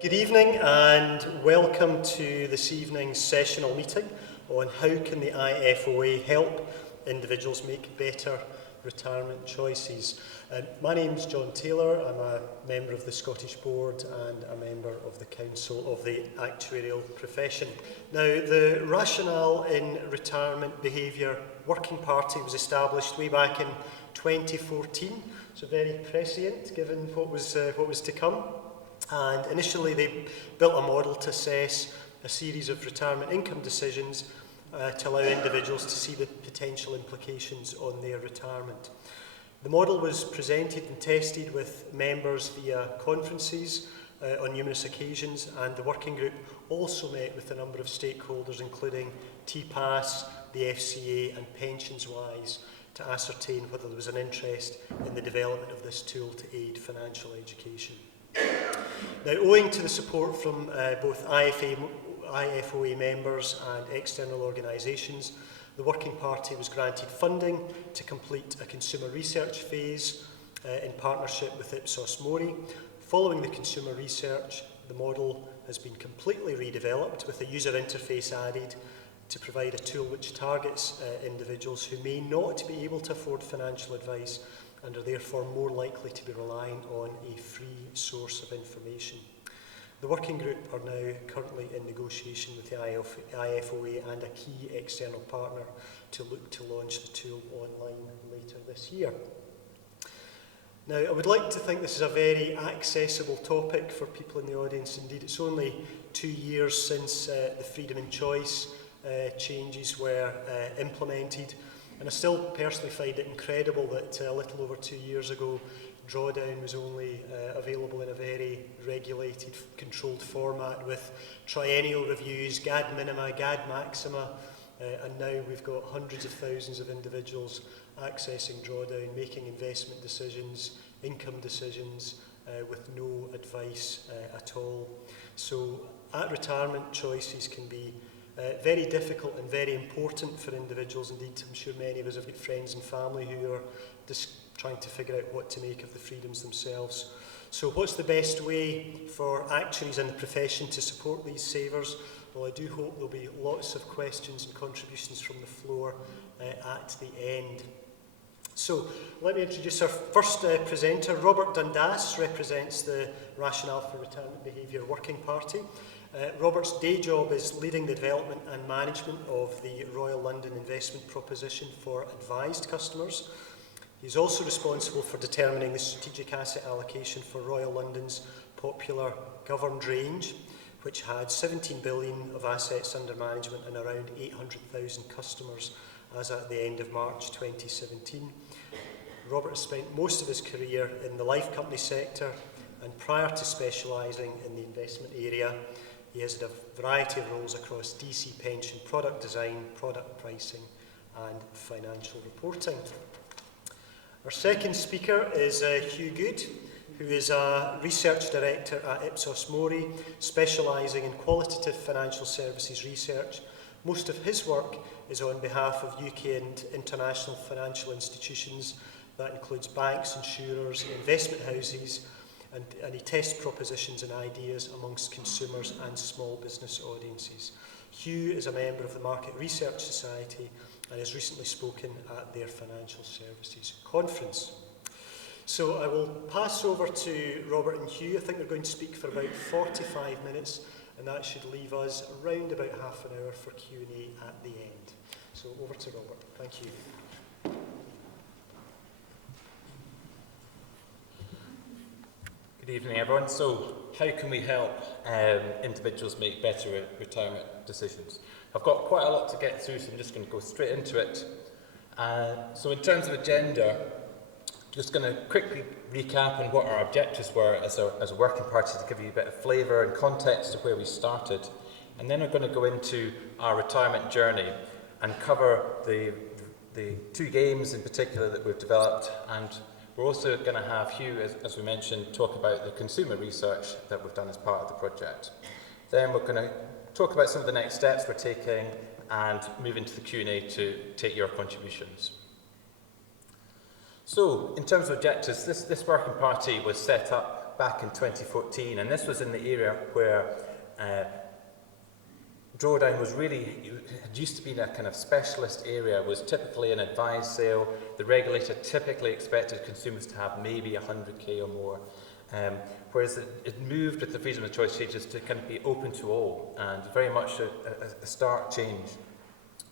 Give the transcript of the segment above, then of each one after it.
Good evening and welcome to this evening's sessional meeting on how can the IFoA help individuals make better retirement choices. My name's John Taylor. I'm a member of the Scottish Board and a member of the Council of the Actuarial Profession. Now, the Rationale in Retirement Behaviour Working Party was established way back in 2014, so very prescient given what was to come. And initially they built a model to assess a series of retirement income decisions to allow individuals to see the potential implications on their retirement. The model was presented and tested with members via conferences on numerous occasions, and the working group also met with a number of stakeholders including TPAS, the FCA and Pensions-Wise to ascertain whether there was an interest in the development of this tool to aid financial education. Now, owing to the support from both IFoA members and external organisations, the Working Party was granted funding to complete a consumer research phase in partnership with Ipsos Mori. Following the consumer research, the model has been completely redeveloped with a user interface added to provide a tool which targets individuals who may not be able to afford financial advice and are therefore more likely to be relying on a free source of information. The working group are now currently in negotiation with the IFoA and a key external partner to look to launch the tool online later this year. Now, I would like to think this is a very accessible topic for people in the audience. Indeed, it's only 2 years since the freedom and choice changes were implemented. And I still personally find it incredible that a little over 2 years ago, drawdown was only available in a very regulated, controlled format with triennial reviews, GAD minima, GAD maxima, and now we've got hundreds of thousands of individuals accessing drawdown, making investment decisions, income decisions, with no advice at all. So at retirement, choices can be very difficult and very important for individuals. Indeed, I'm sure many of us have got friends and family who are just trying to figure out what to make of the freedoms themselves. So what's the best way for actuaries in the profession to support these savers? Well, I do hope there'll be lots of questions and contributions from the floor at the end. So let me introduce our first presenter. Robert Dundas represents the Rationale for Retirement Behaviour Working Party. Robert's day job is leading the development and management of the Royal London investment proposition for advised customers. He's also responsible for determining the strategic asset allocation for Royal London's popular governed range, which had 17 billion of assets under management and around 800,000 customers as at the end of March 2017. Robert has spent most of his career in the life company sector, and prior to specialising in the investment area, he has had a variety of roles across DC pension product design, product pricing and financial reporting. Our second speaker is Hugh Good, who is a research director at Ipsos Mori, specialising in qualitative financial services research. Most of his work is on behalf of UK and international financial institutions. That includes banks, insurers, investment houses, and he tests propositions and ideas amongst consumers and small business audiences. Hugh is a member of the Market Research Society and has recently spoken at their Financial Services Conference. So I will pass over to Robert and Hugh. I think they're going to speak for about 45 minutes, and that should leave us around about half an hour for Q&A at the end. So over to Robert. Thank you. Good evening, everyone. So, how can we help individuals make better retirement decisions? I've got quite a lot to get through, so I'm just going to go straight into it. So in terms of agenda, just going to quickly recap on what our objectives were as a working party to give you a bit of flavour and context of where we started. And then we're going to go into our retirement journey and cover the 2 games in particular that we've developed, and we're also going to have Hugh, as we mentioned, talk about the consumer research that we've done as part of the project. Then we're going to talk about some of the next steps we're taking and move into the Q&A to take your contributions. So, in terms of objectives, this working party was set up back in 2014, and this was in the area where drawdown was really, it used to be a kind of specialist area, was typically an advised sale. The regulator typically expected consumers to have maybe 100k or more, whereas it moved with the freedom of choice changes to kind of be open to all, and very much a stark change,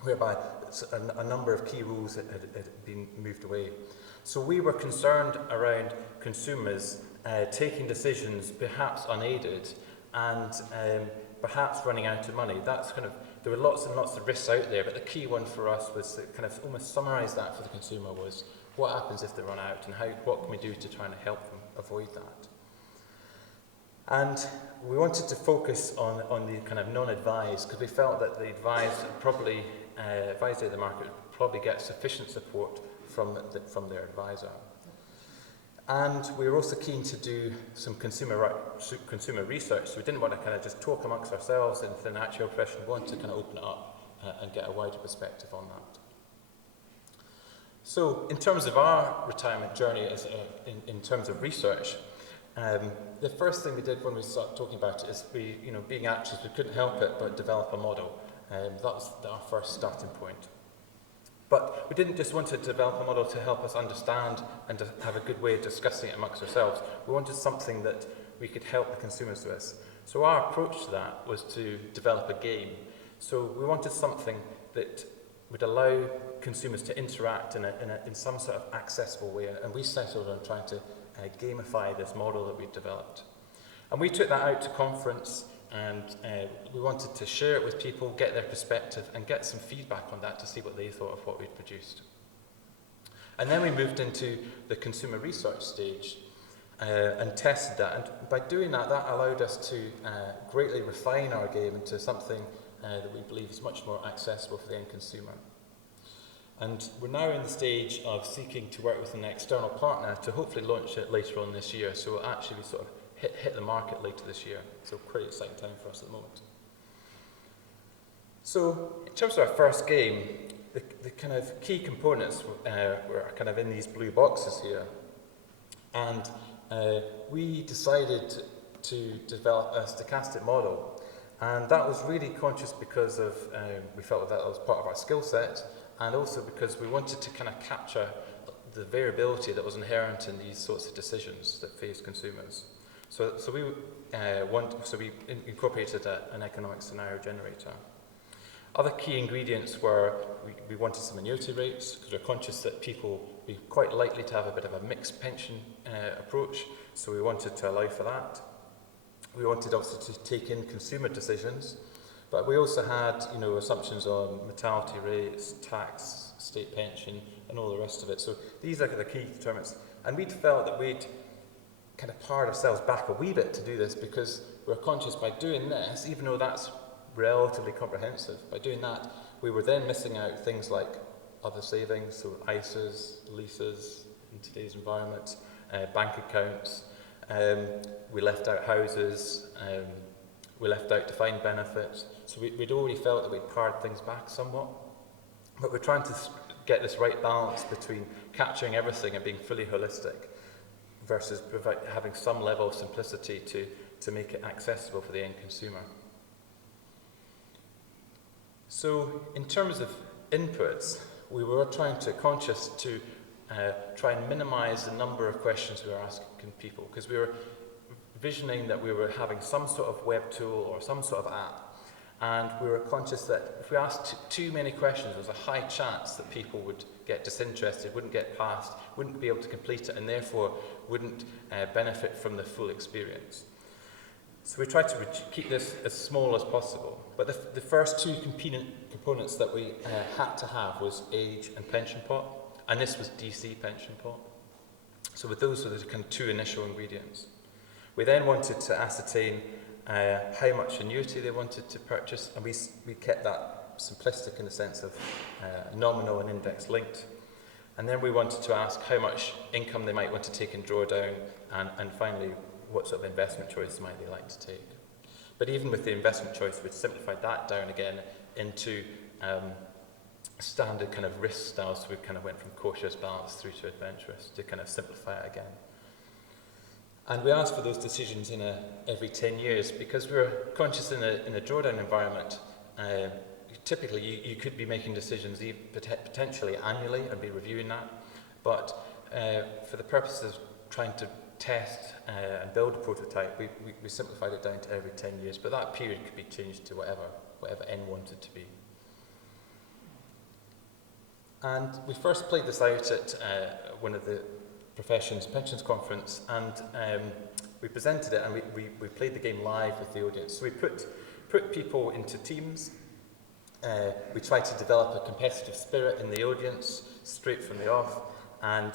whereby a number of key rules had been moved away. So we were concerned around consumers taking decisions perhaps unaided and perhaps running out of money. There were lots and lots of risks out there, but the key one for us was to kind of almost summarise that for the consumer was what happens if they run out, and what can we do to try and help them avoid that. And we wanted to focus on the kind of non-advised, because we felt that the advised advisor of the market would probably get sufficient support from their advisor. And we were also keen to do some consumer research, so we didn't want to kind of just talk amongst ourselves in the financial profession. We wanted to kind of open it up and get a wider perspective on that. So in terms of our retirement journey, in terms of research, the first thing we did when we started talking about it is being actors, we couldn't help it but develop a model. That was our first starting point. But we didn't just want to develop a model to help us understand and to have a good way of discussing it amongst ourselves. We wanted something that we could help the consumers with. So our approach to that was to develop a game. So we wanted something that would allow consumers to interact in some sort of accessible way. And we settled on trying to gamify this model that we'd developed. And we took that out to conference, and we wanted to share it with people, get their perspective, and get some feedback on that to see what they thought of what we'd produced. And then we moved into the consumer research stage and tested that. And by doing that, that allowed us to greatly refine our game into something that we believe is much more accessible for the end consumer. And we're now in the stage of seeking to work with an external partner to hopefully launch it later on this year. So actually we sort of hit the market later this year. So quite an exciting time for us at the moment. So in terms of our first game, the kind of key components were kind of in these blue boxes here. And we decided to develop a stochastic model. And that was really conscious because of, we felt that was part of our skill set, and also because we wanted to kind of capture the variability that was inherent in these sorts of decisions that face consumers. So we incorporated an economic scenario generator. Other key ingredients were we wanted some annuity rates, because we're conscious that people would be quite likely to have a bit of a mixed pension approach, so we wanted to allow for that. We wanted also to take in consumer decisions, but we also had assumptions on mortality rates, tax, state pension, and all the rest of it. So these are the key determinants. And we'd felt that we'd kind of pared ourselves back a wee bit to do this, because we're conscious by doing this, even though that's relatively comprehensive, by doing that, we were then missing out things like other savings, so ISAs, leases in today's environment, bank accounts. We left out houses, we left out defined benefits. So we'd already felt that we'd pared things back somewhat, but we're trying to get this right balance between capturing everything and being fully holistic versus having some level of simplicity to make it accessible for the end consumer. So in terms of inputs, we were conscious to try and minimize the number of questions we were asking people, because we were visioning that we were having some sort of web tool or some sort of app, and we were conscious that if we asked too many questions, there was a high chance that people would get disinterested, wouldn't get past, wouldn't be able to complete it, and therefore wouldn't benefit from the full experience. So we tried to keep this as small as possible. But the first two components that we had to have was age and pension pot, and this was DC pension pot. So with those were the kind of two initial ingredients. We then wanted to ascertain how much annuity they wanted to purchase, and we kept that simplistic in the sense of nominal and index linked. And then we wanted to ask how much income they might want to take in drawdown, and finally, what sort of investment choice might they like to take. But even with the investment choice, we'd simplified that down again into standard kind of risk styles. So we kind of went from cautious, balanced through to adventurous to kind of simplify it again. And we asked for those decisions every 10 years because we were conscious in a drawdown environment. Typically, you could be making decisions potentially annually and be reviewing that. But for the purposes of trying to test and build a prototype, we simplified it down to every 10 years. But that period could be changed to whatever N wanted to be. And we first played this out at one of the Professions Pensions Conference, and we presented it, and we played the game live with the audience. So we put people into teams. We tried to develop a competitive spirit in the audience straight from the off, and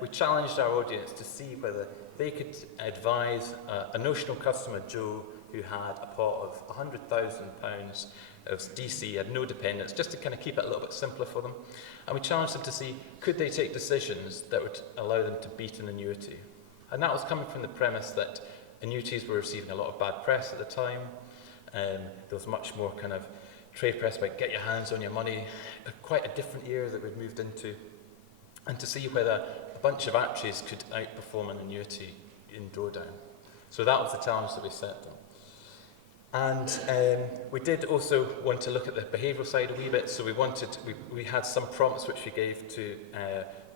we challenged our audience to see whether they could advise a notional customer, Joe, who had a pot of £100,000 of DC, had no dependents, just to kind of keep it a little bit simpler for them. And we challenged them to see, could they take decisions that would allow them to beat an annuity? And that was coming from the premise that annuities were receiving a lot of bad press at the time. There was much more kind of trade press about get your hands on your money, quite a different era that we'd moved into, and to see whether a bunch of actuaries could outperform an annuity in drawdown. So that was the challenge that we set them. And we did also want to look at the behavioural side a wee bit, so we had some prompts which we gave to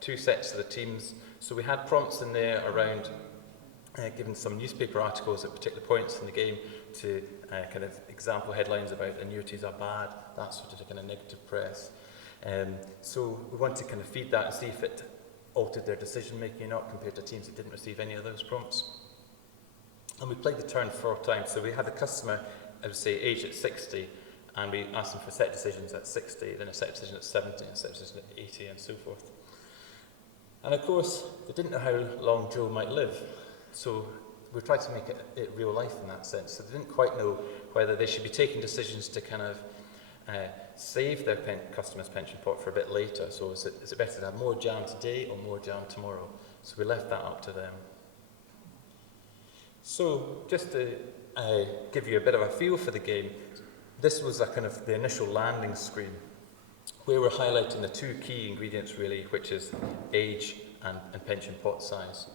two sets of the teams. So we had prompts in there around giving some newspaper articles at particular points in the game to kind of example headlines about annuities are bad, that sort of kind of negative press. So we wanted to kind of feed that and see if it altered their decision making or not compared to teams that didn't receive any of those prompts. And we played the turn 4 times. So we had a customer, I would say, aged at 60, and we asked them for set decisions at 60, then a set decision at 70, a set decision at 80, and so forth. And of course, they didn't know how long Joe might live. So we tried to make it real life in that sense. So they didn't quite know whether they should be taking decisions to kind of save their customer's pension pot for a bit later. So is it better to have more jam today or more jam tomorrow? So we left that up to them. So just to give you a bit of a feel for the game, this was a kind of the initial landing screen where we're highlighting the two key ingredients really, which is age and pension pot size.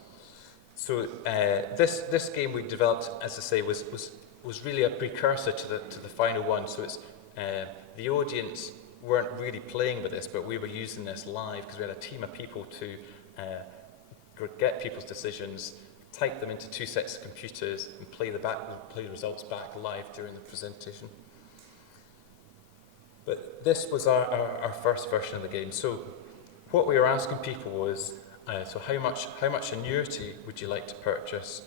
So this game we developed, as I say, was really a precursor to the final one. So it's the audience weren't really playing with this, but we were using this live because we had a team of people to get people's decisions, type them into two sets of computers, and play the results back live during the presentation. But this was our first version of the game. So what we were asking people was, so how much annuity would you like to purchase?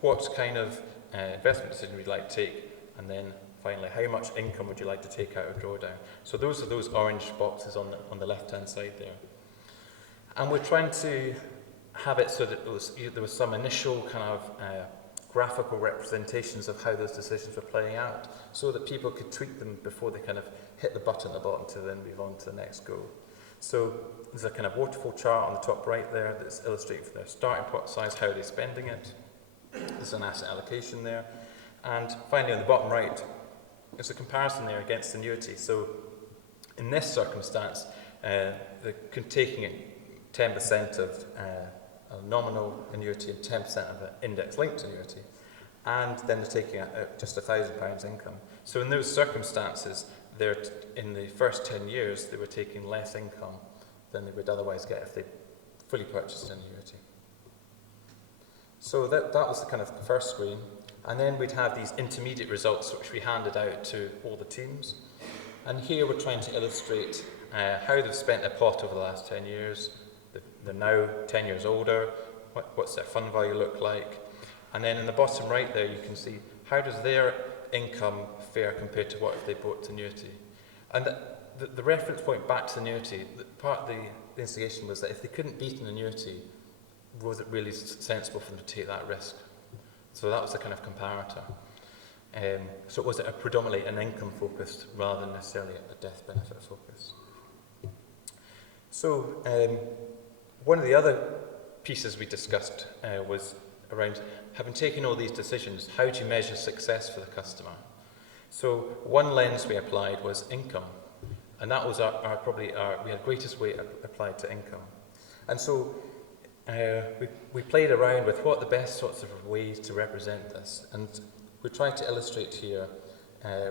What kind of investment decision would you like to take? And then finally, how much income would you like to take out of drawdown? So those are those orange boxes on the left-hand side there. And we're trying to have it so that there was some initial kind of graphical representations of how those decisions were playing out, so that people could tweak them before they kind of hit the button at the bottom to then move on to the next goal. So there's a kind of waterfall chart on the top right there that's illustrating for their starting pot size, how they're spending it. There's an asset allocation there. And finally on the bottom right, there's a comparison there against annuity. So in this circumstance, they're taking 10% of a nominal annuity and 10% of an index-linked annuity, and then they're taking just £1,000 income. So in those circumstances, in the first 10 years, they were taking less income than they would otherwise get if they fully purchased an annuity. So that was the kind of the first screen, and then we'd have these intermediate results which we handed out to all the teams. And here we're trying to illustrate how they've spent their pot over the last 10 years. They're now 10 years older. What's their fund value look like? And then in the bottom right there, you can see how does their income fare compared to what if they bought annuity. And the reference point back to annuity, part of the instigation was that if they couldn't beat an annuity, was it really sensible for them to take that risk? So that was the kind of comparator. So it was predominantly an income focused rather than necessarily a death benefit focus. So one of the other pieces we discussed was around having taken all these decisions, how do you measure success for the customer? So one lens we applied was income, and that was we had greatest weight applied to income. And so we played around with what the best sorts of ways to represent this, and we tried to illustrate here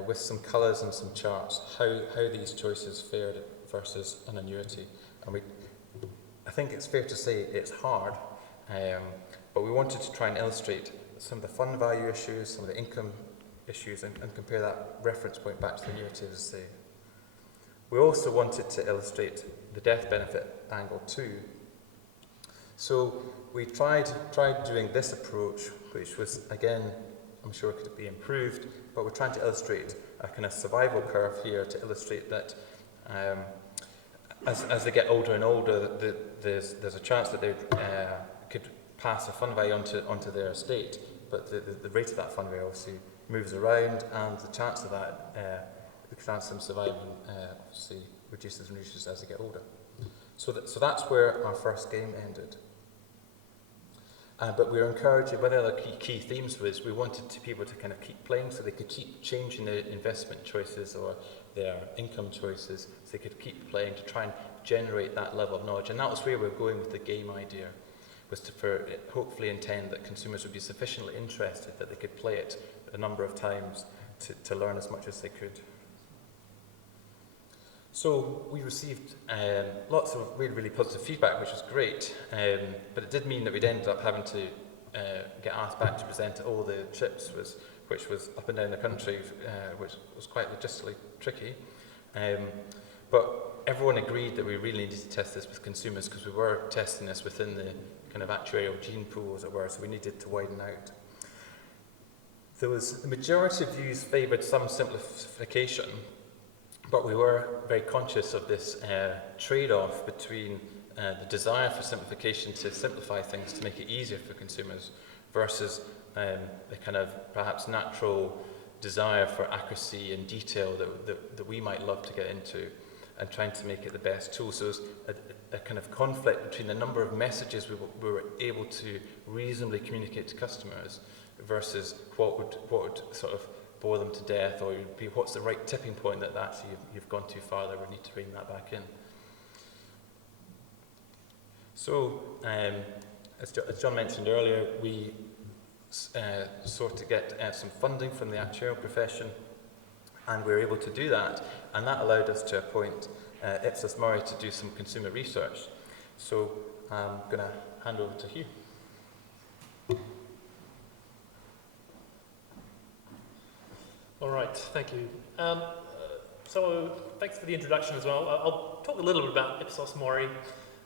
with some colours and some charts how these choices fared versus an annuity. And I think it's fair to say it's hard, but we wanted to try and illustrate some of the fund value issues, some of the income issues, and compare that reference point back to the annuity, as I say. We also wanted to illustrate the death benefit angle too. So we tried doing this approach, which was, again, I'm sure could be improved, but we're trying to illustrate a kind of survival curve here to illustrate that as they get older and older, there's a chance that they could pass a fund value onto their estate, but the rate of that fund value obviously moves around, and the chance of that, the chance of them surviving obviously reduces and reduces as they get older. So that's where our first game ended. But we were encouraged, one of the key themes was we wanted people to kind of keep playing so they could keep changing their investment choices or their income choices, so they could keep playing to try and generate that level of knowledge. And that was where we were going with the game idea, was to hopefully intend that consumers would be sufficiently interested that they could play it a number of times to learn as much as they could. So we received lots of really, really positive feedback, which was great, but it did mean that we'd ended up having to get asked back to present at all the chips, which was up and down the country, which was quite logistically tricky. But everyone agreed that we really needed to test this with consumers because we were testing this within the kind of actuarial gene pool, as it were, so we needed to widen out. The majority of views favoured some simplification, but we were very conscious of this trade-off between the desire for simplification to simplify things to make it easier for consumers versus the kind of perhaps natural desire for accuracy and detail that we might love to get into, and trying to make it the best tool. So it was a kind of conflict between the number of messages we were able to reasonably communicate to customers versus what would sort of bore them to death, or what's the right tipping point that actually you've gone too far there, we need to rein that back in. So, as John mentioned earlier, we sought to get some funding from the actuarial profession, and we were able to do that, and that allowed us to appoint Ipsos Mori to do some consumer research. So I'm going to hand over to Hugh. All right, thank you. So thanks for the introduction as well. I'll talk a little bit about Ipsos Mori.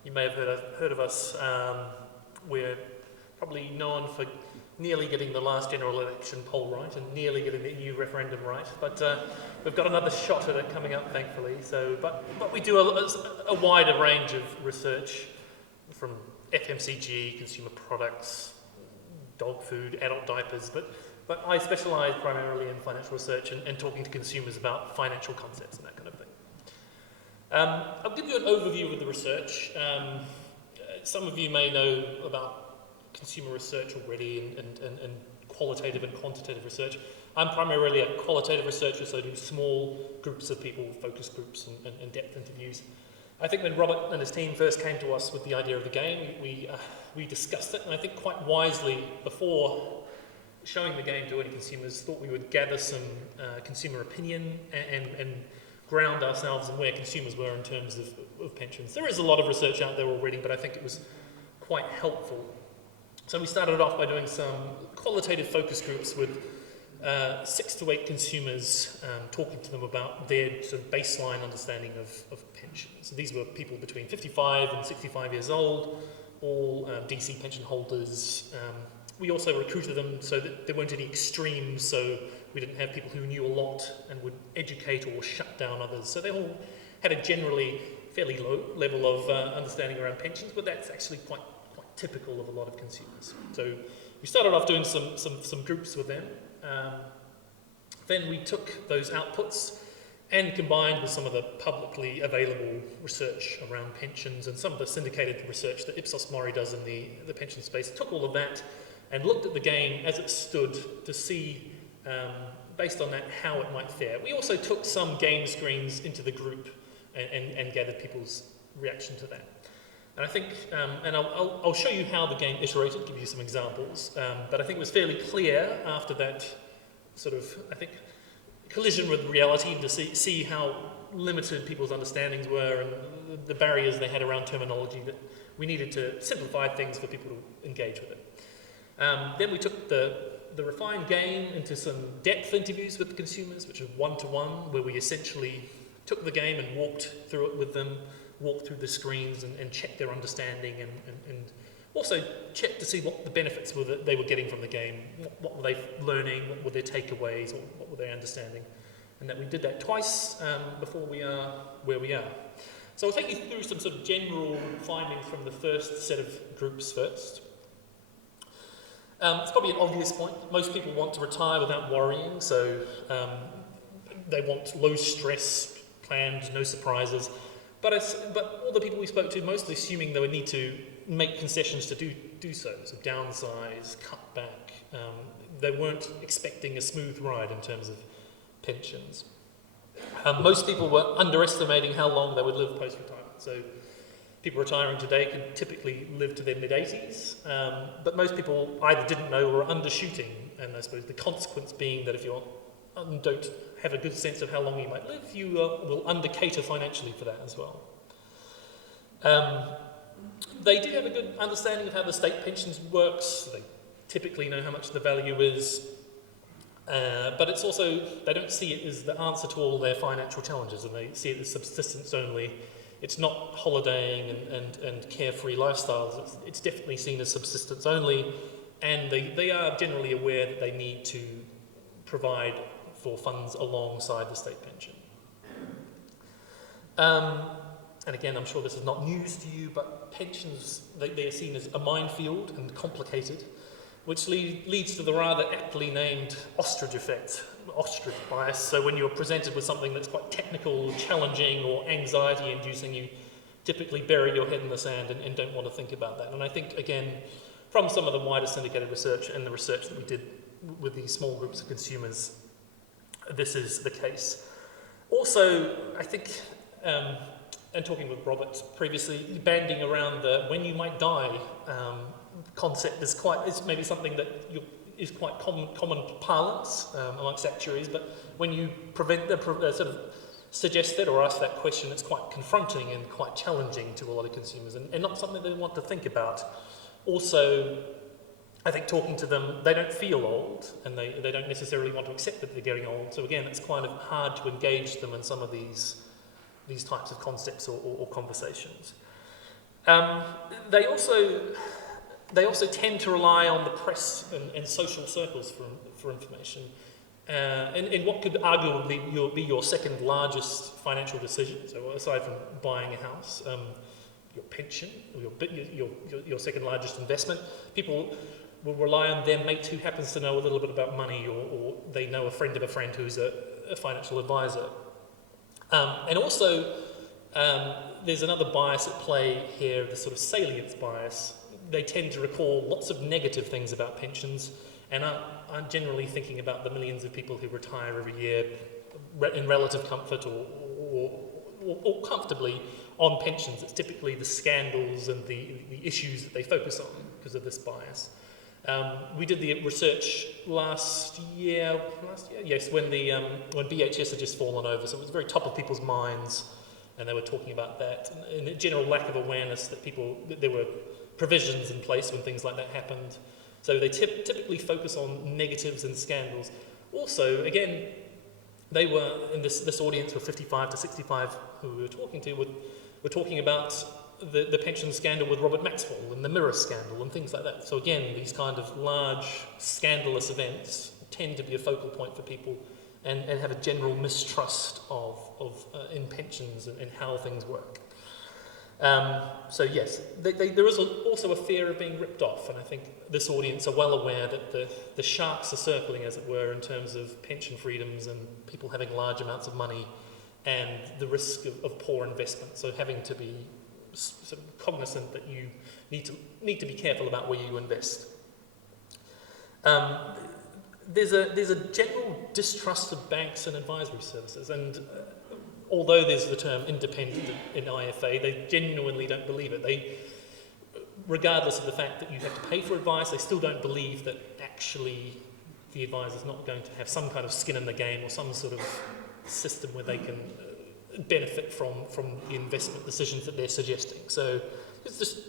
You may have heard of us. We're probably known for nearly getting the last general election poll right and nearly getting the EU referendum right, but we've got another shot at it coming up, thankfully. So, but we do a wider range of research, from FMCG, consumer products, dog food, adult diapers, but I specialise primarily in financial research and talking to consumers about financial concepts and that kind of thing. I'll give you an overview of the research. Some of you may know about consumer research already and qualitative and quantitative research. I'm primarily a qualitative researcher, so I do small groups of people, focus groups and depth interviews. I think when Robert and his team first came to us with the idea of the game, we discussed it, and I think quite wisely, before showing the game to any consumers, thought we would gather some consumer opinion and ground ourselves in where consumers were in terms of pensions. There is a lot of research out there already, but I think it was quite helpful. So we started off by doing some qualitative focus groups with 6 to 8 consumers, talking to them about their sort of baseline understanding of pensions. So these were people between 55 and 65 years old, all DC pension holders. We also recruited them so that there weren't any extremes, so we didn't have people who knew a lot and would educate or shut down others. So they all had a generally fairly low level of understanding around pensions, but that's actually quite typical of a lot of consumers. So we started off doing some groups with them. Then we took those outputs and combined with some of the publicly available research around pensions and some of the syndicated research that Ipsos Mori does in the pension space, took all of that and looked at the game as it stood to see, based on that, how it might fare. We also took some game screens into the group and gathered people's reaction to that. And I think, and I'll show you how the game iterated, give you some examples, but I think it was fairly clear after that sort of, I think, collision with reality to see how limited people's understandings were and the barriers they had around terminology, that we needed to simplify things for people to engage with it. Then we took the refined game into some depth interviews with the consumers, which is one-to-one, where we essentially took the game and walked through it with them, walked through the screens and checked their understanding and also checked to see what the benefits were that they were getting from the game, what were they learning, what were their takeaways, or what were they understanding. And that we did that twice before we are where we are. So I'll take you through some sort of general findings from the first set of groups first. It's probably an obvious point. Most people want to retire without worrying, so they want low stress plans, no surprises. But all the people we spoke to, mostly assuming they would need to make concessions to do so downsize, cut back. They weren't expecting a smooth ride in terms of pensions. Most people were underestimating how long they would live post-retirement. So people retiring today can typically live to their mid-80s, but most people either didn't know or were undershooting, and I suppose the consequence being that if you don't have a good sense of how long you might live, you will under-cater financially for that as well. They did have a good understanding of how the state pensions works. They typically know how much the value is, but it's also, they don't see it as the answer to all their financial challenges, and they see it as subsistence only. It's not holidaying and carefree lifestyles. It's definitely seen as subsistence only, and they are generally aware that they need to provide for funds alongside the state pension. And again, I'm sure this is not news to you, but pensions, they are seen as a minefield and complicated, which leads to the rather aptly named Ostrich Effect, ostrich bias. So when you're presented with something that's quite technical, challenging, or anxiety-inducing, you typically bury your head in the sand and don't want to think about that. And I think, again, from some of the wider syndicated research and the research that we did with these small groups of consumers, this is the case. Also, I think, and talking with Robert previously, banding around the when you might die concept is maybe something that is quite common parlance amongst actuaries, but when you sort of suggest that or ask that question, it's quite confronting and quite challenging to a lot of consumers, and not something they want to think about. Also, I think talking to them, they don't feel old, and they don't necessarily want to accept that they're getting old. So again, it's kind of hard to engage them in some of these types of concepts or conversations. They also tend to rely on the press and social circles for information. In what could arguably be your second largest financial decision, so aside from buying a house, your pension, or your second largest investment, people will rely on their mate who happens to know a little bit about money, or they know a friend of a friend who's a financial advisor. And also, there's another bias at play here, the sort of salience bias. They tend to recall lots of negative things about pensions and aren't generally thinking about the millions of people who retire every year in relative comfort or comfortably on pensions. It's typically the scandals and the issues that they focus on because of this bias. We did the research last year, yes, when BHS had just fallen over, so it was very top of people's minds, and they were talking about that, and a general lack of awareness that there were provisions in place when things like that happened. So they typically focus on negatives and scandals. Also, again, they were, in this audience were 55 to 65 who we were talking to, were talking about the pension scandal with Robert Maxwell and the mirror scandal and things like that. So again, these kind of large scandalous events tend to be a focal point for people and have a general mistrust of in pensions and how things work. So yes, there is also a fear of being ripped off, and I think this audience are well aware that the sharks are circling, as it were, in terms of pension freedoms and people having large amounts of money and the risk of poor investment. So having to be sort of cognizant that you need to be careful about where you invest. There's a general distrust of banks and advisory services, and although there's the term independent in IFA, they genuinely don't believe it. They, regardless of the fact that you have to pay for advice, they still don't believe that actually the advisor's not going to have some kind of skin in the game or some sort of system where they can benefit from the investment decisions that they're suggesting. So it's just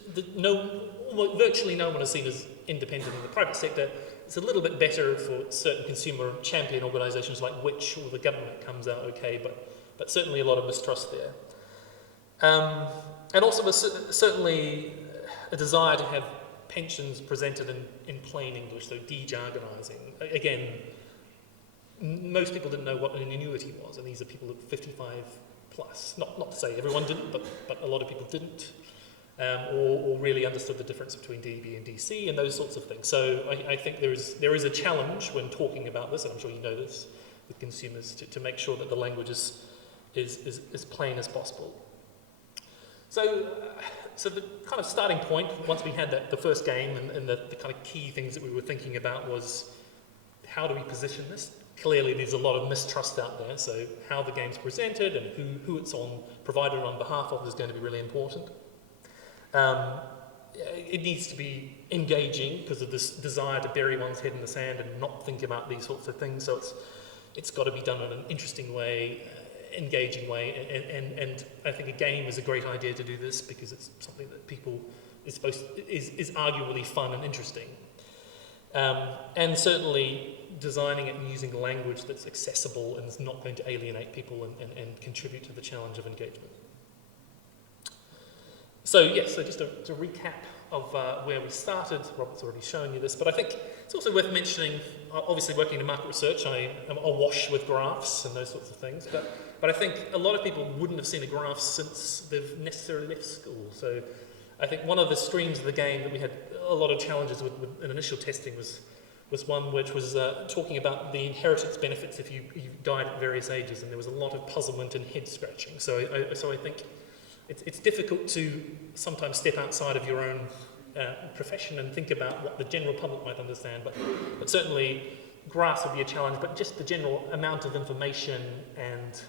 virtually no one is seen as independent in the private sector. It's a little bit better for certain consumer champion organisations like Which or the government comes out okay, but certainly a lot of mistrust there. And also there's certainly a desire to have pensions presented in plain English, so de-jargonising. Again, most people didn't know what an annuity was, and these are people at 55 plus. Not to say everyone didn't, but a lot of people didn't, or really understood the difference between DB and DC and those sorts of things. So I think there is a challenge when talking about this, and I'm sure you know this, with consumers, to make sure that the language is as plain as possible. So the kind of starting point, once we had the first game, and the kind of key things that we were thinking about was, how do we position this? Clearly there's a lot of mistrust out there, so how the game's presented and who it's provided on behalf of is going to be really important. It needs to be engaging because of this desire to bury one's head in the sand and not think about these sorts of things, so it's got to be done in an interesting way, engaging way, and I think a game is a great idea to do this because it's something that people is arguably fun and interesting, and certainly designing it and using language that's accessible and is not going to alienate people and contribute to the challenge of engagement. So yes, so just to recap of where we started. Robert's already shown you this, but I think it's also worth mentioning, obviously working in market research, I am awash with graphs and those sorts of things, but I think a lot of people wouldn't have seen a graph since they've necessarily left school. So I think one of the streams of the game that we had a lot of challenges with in initial testing was one which was talking about the inheritance benefits if you died at various ages, and there was a lot of puzzlement and head scratching. So I think it's difficult to sometimes step outside of your own profession and think about what the general public might understand, but certainly graphs would be a challenge, but just the general amount of information and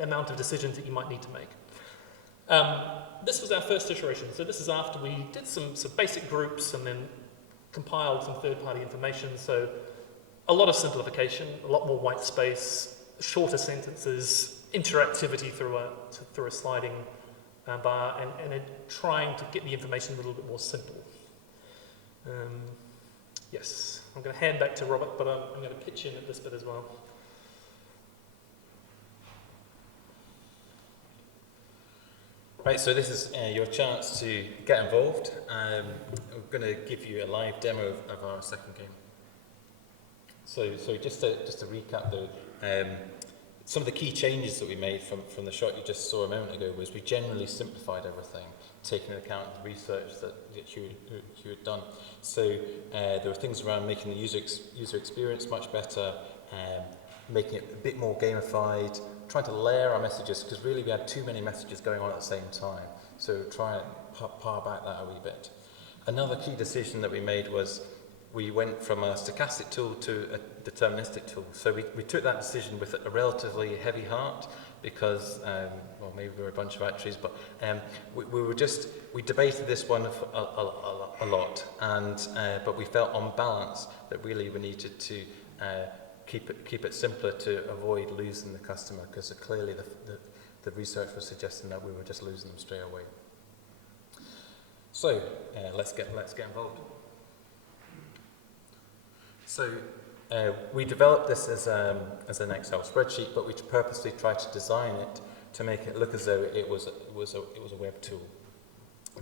amount of decisions that you might need to make. This was our first iteration, so this is after we did some basic groups and then compiled some third-party information, so a lot of simplification, a lot more white space, shorter sentences, interactivity through a sliding bar, and trying to get the information a little bit more simple. Yes, I'm going to hand back to Robert, but I'm going to pitch in at this bit as well. Right, so this is your chance to get involved. I'm going to give you a live demo of our second game. So just to recap though, some of the key changes that we made from the shot you just saw a moment ago was we generally simplified everything, taking into account the research that you had done. So there were things around making the user experience much better, making it a bit more gamified, trying to layer our messages, because really we had too many messages going on at the same time. So try and par back that a wee bit. Another key decision that we made was we went from a stochastic tool to a deterministic tool. So we took that decision with a relatively heavy heart because, well, maybe we were a bunch of actuaries, but we debated this one a lot, and but we felt on balance that really we needed to keep it simpler to avoid losing the customer, because clearly the research was suggesting that we were just losing them straight away. So let's get involved. So we developed this as an Excel spreadsheet, but we purposely tried to design it to make it look as though it was a web tool.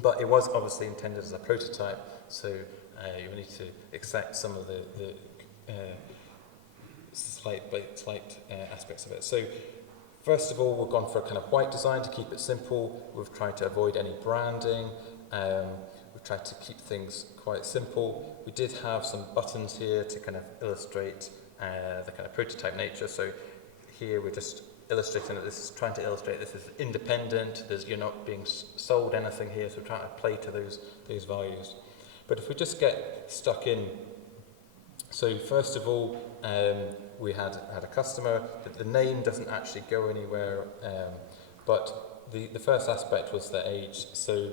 But it was obviously intended as a prototype, so you need to accept some of the slight aspects of it. So first of all, we've gone for a kind of white design to keep it simple. We've tried to avoid any branding. We've tried to keep things quite simple. We did have some buttons here to kind of illustrate the kind of prototype nature. So here we're just illustrating that trying to illustrate this is independent. You're not being sold anything here, so we're trying to play to those values. But if we just get stuck in, so first of all, we had a customer. The name doesn't actually go anywhere, but the first aspect was their age. So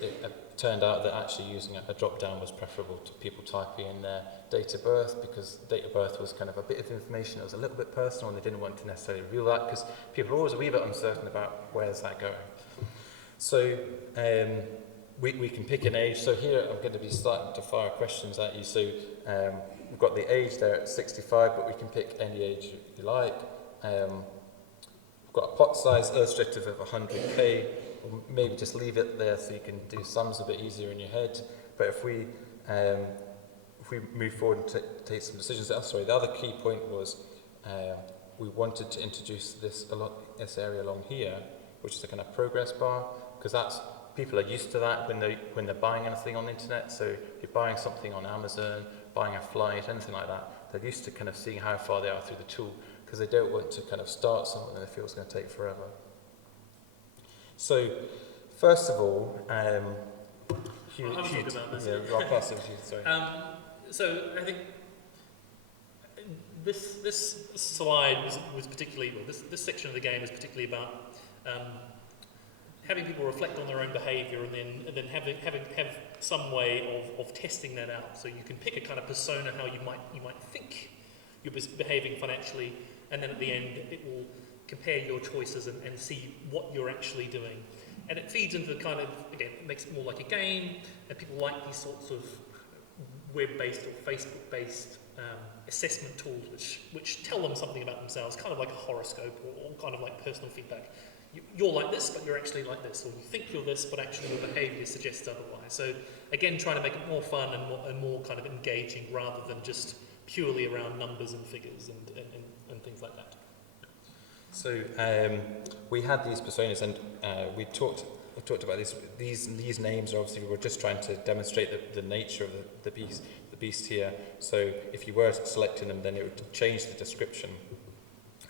it turned out that actually using a drop-down was preferable to people typing in their date of birth, because date of birth was kind of a bit of information that was a little bit personal, and they didn't want to necessarily reveal that because people are always a wee bit uncertain about where's that going. So we can pick an age. So here I'm going to be starting to fire questions at you. So we've got the age there at 65, but we can pick any age you like. We've got a pot size illustrative of 100k. Or maybe just leave it there so you can do sums a bit easier in your head. But if we move forward and take some decisions, the other key point was we wanted to introduce this area along here, which is a kind of progress bar, because people are used to that when they're buying anything on the internet. So if you're buying something on Amazon, buying a flight, anything like that, they're used to kind of seeing how far they are through the tool, because they don't want to kind of start something that they feel is going to take forever. So, first of all, Hugh, I'll talk about this. Yeah, I'll pass it to you, sorry. So I think this slide was particularly, well, this section of the game is particularly about having people reflect on their own behaviour and then have some way of testing that out. So you can pick a kind of persona how you might think you're behaving financially, and then at the end it will compare your choices and see what you're actually doing. And it feeds into the kind of, again, it makes it more like a game, and people like these sorts of web-based or Facebook-based assessment tools which tell them something about themselves, kind of like a horoscope or kind of like personal feedback. You're like this, but you're actually like this, or you think you're this, but actually your behaviour suggests otherwise. So again, trying to make it more fun and more kind of engaging rather than just purely around numbers and figures and things like that. So we had these personas, and we talked about these names. Are obviously, we were just trying to demonstrate the nature of the beast here. So if you were selecting them, then it would change the description.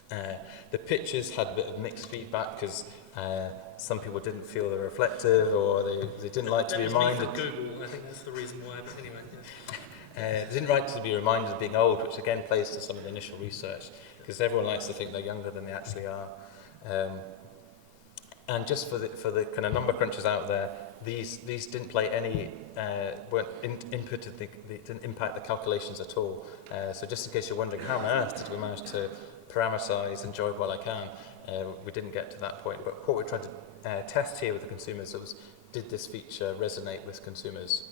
The pictures had a bit of mixed feedback because some people didn't feel they were reflective, or they didn't like to be reminded. That was me from Google. I think that's the reason why. But anyway. They didn't like to be reminded of being old, which again plays to some of the initial research, because everyone likes to think they're younger than they actually are. And just for the kind of number crunchers out there, these didn't play any, weren't inputted, they didn't impact the calculations at all. So just in case you're wondering, how on earth did we manage to parameterize enjoy while I can, we didn't get to that point. But what we tried to test here with the consumers was, did this feature resonate with consumers?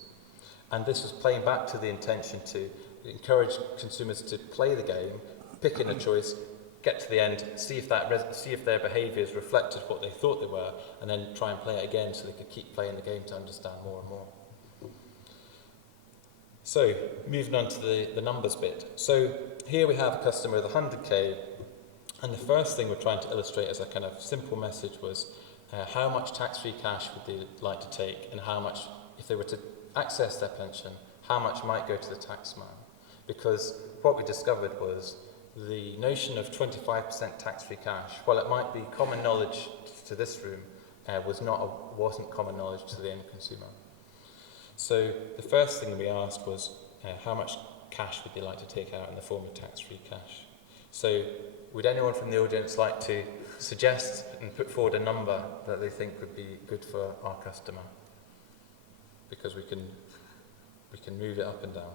And this was playing back to the intention to encourage consumers to play the game, pick in a choice, get to the end, see if their behaviours reflected what they thought they were, and then try and play it again so they could keep playing the game to understand more and more. So, moving on to the numbers bit. So, here we have a customer with 100k, and the first thing we're trying to illustrate as a kind of simple message was how much tax-free cash would they like to take, and how much, if they were to access their pension, how much might go to the taxman. Because what we discovered was the notion of 25% tax-free cash, while it might be common knowledge to this room, wasn't common knowledge to the end consumer. So the first thing we asked was how much cash would they like to take out in the form of tax-free cash. So would anyone from the audience like to suggest and put forward a number that they think would be good for our customer? Because we can move it up and down.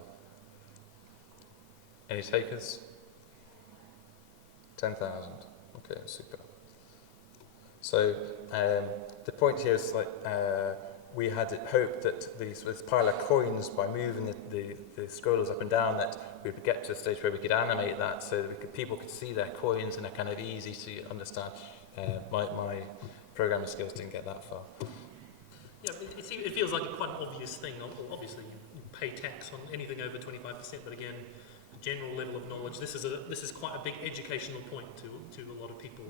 Any takers? 10,000. Okay, super. So the point here is we had hoped that with pile of coins, by moving the scrollers up and down, that we would get to a stage where we could animate that so that people could see their coins and are kind of easy to understand. My programming skills didn't get that far. Yeah, it feels like quite an obvious thing. Obviously, you pay tax on anything over 25%, but again, the general level of knowledge. This is quite a big educational point to a lot of people,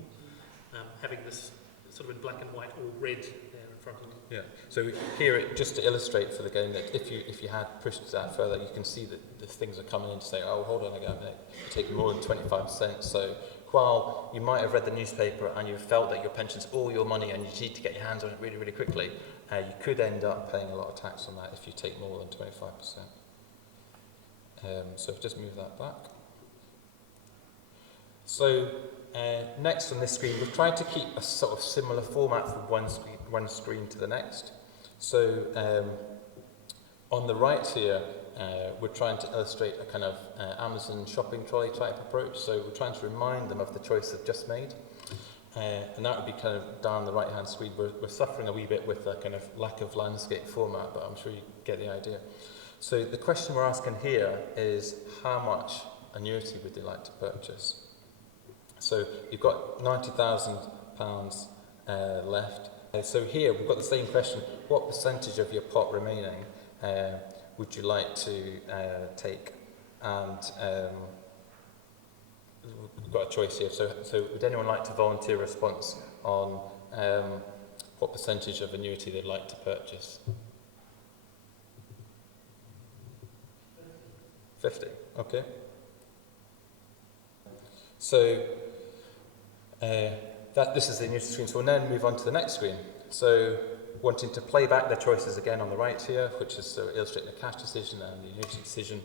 having this sort of in black and white or red there in front of them. Yeah. So here, just to illustrate for the game, that if you had pushed that further, you can see that the things are coming in to say, oh, hold on a minute, you're taking more than 25%. So while you might have read the newspaper and you felt that your pension's all your money and you need to get your hands on it really, really quickly, you could end up paying a lot of tax on that if you take more than 25%. So just move that back. So next on this screen, we've tried to keep a sort of similar format from one screen to the next. So on the right here, we're trying to illustrate a kind of Amazon shopping trolley type approach. So we're trying to remind them of the choice they've just made. And that would be kind of down the right-hand screen. We're suffering a wee bit with a kind of lack of landscape format, but I'm sure you get the idea. So the question we're asking here is, how much annuity would they like to purchase? So you've got £90,000 left. So here we've got the same question: what percentage of your pot remaining would you like to take? And we've got a choice here. So would anyone like to volunteer a response on what percentage of annuity they'd like to purchase? 50. Okay. So this is the annuity screen. So we'll now move on to the next screen. So wanting to play back their choices again on the right here, which is illustrating the cash decision and the annuity decision.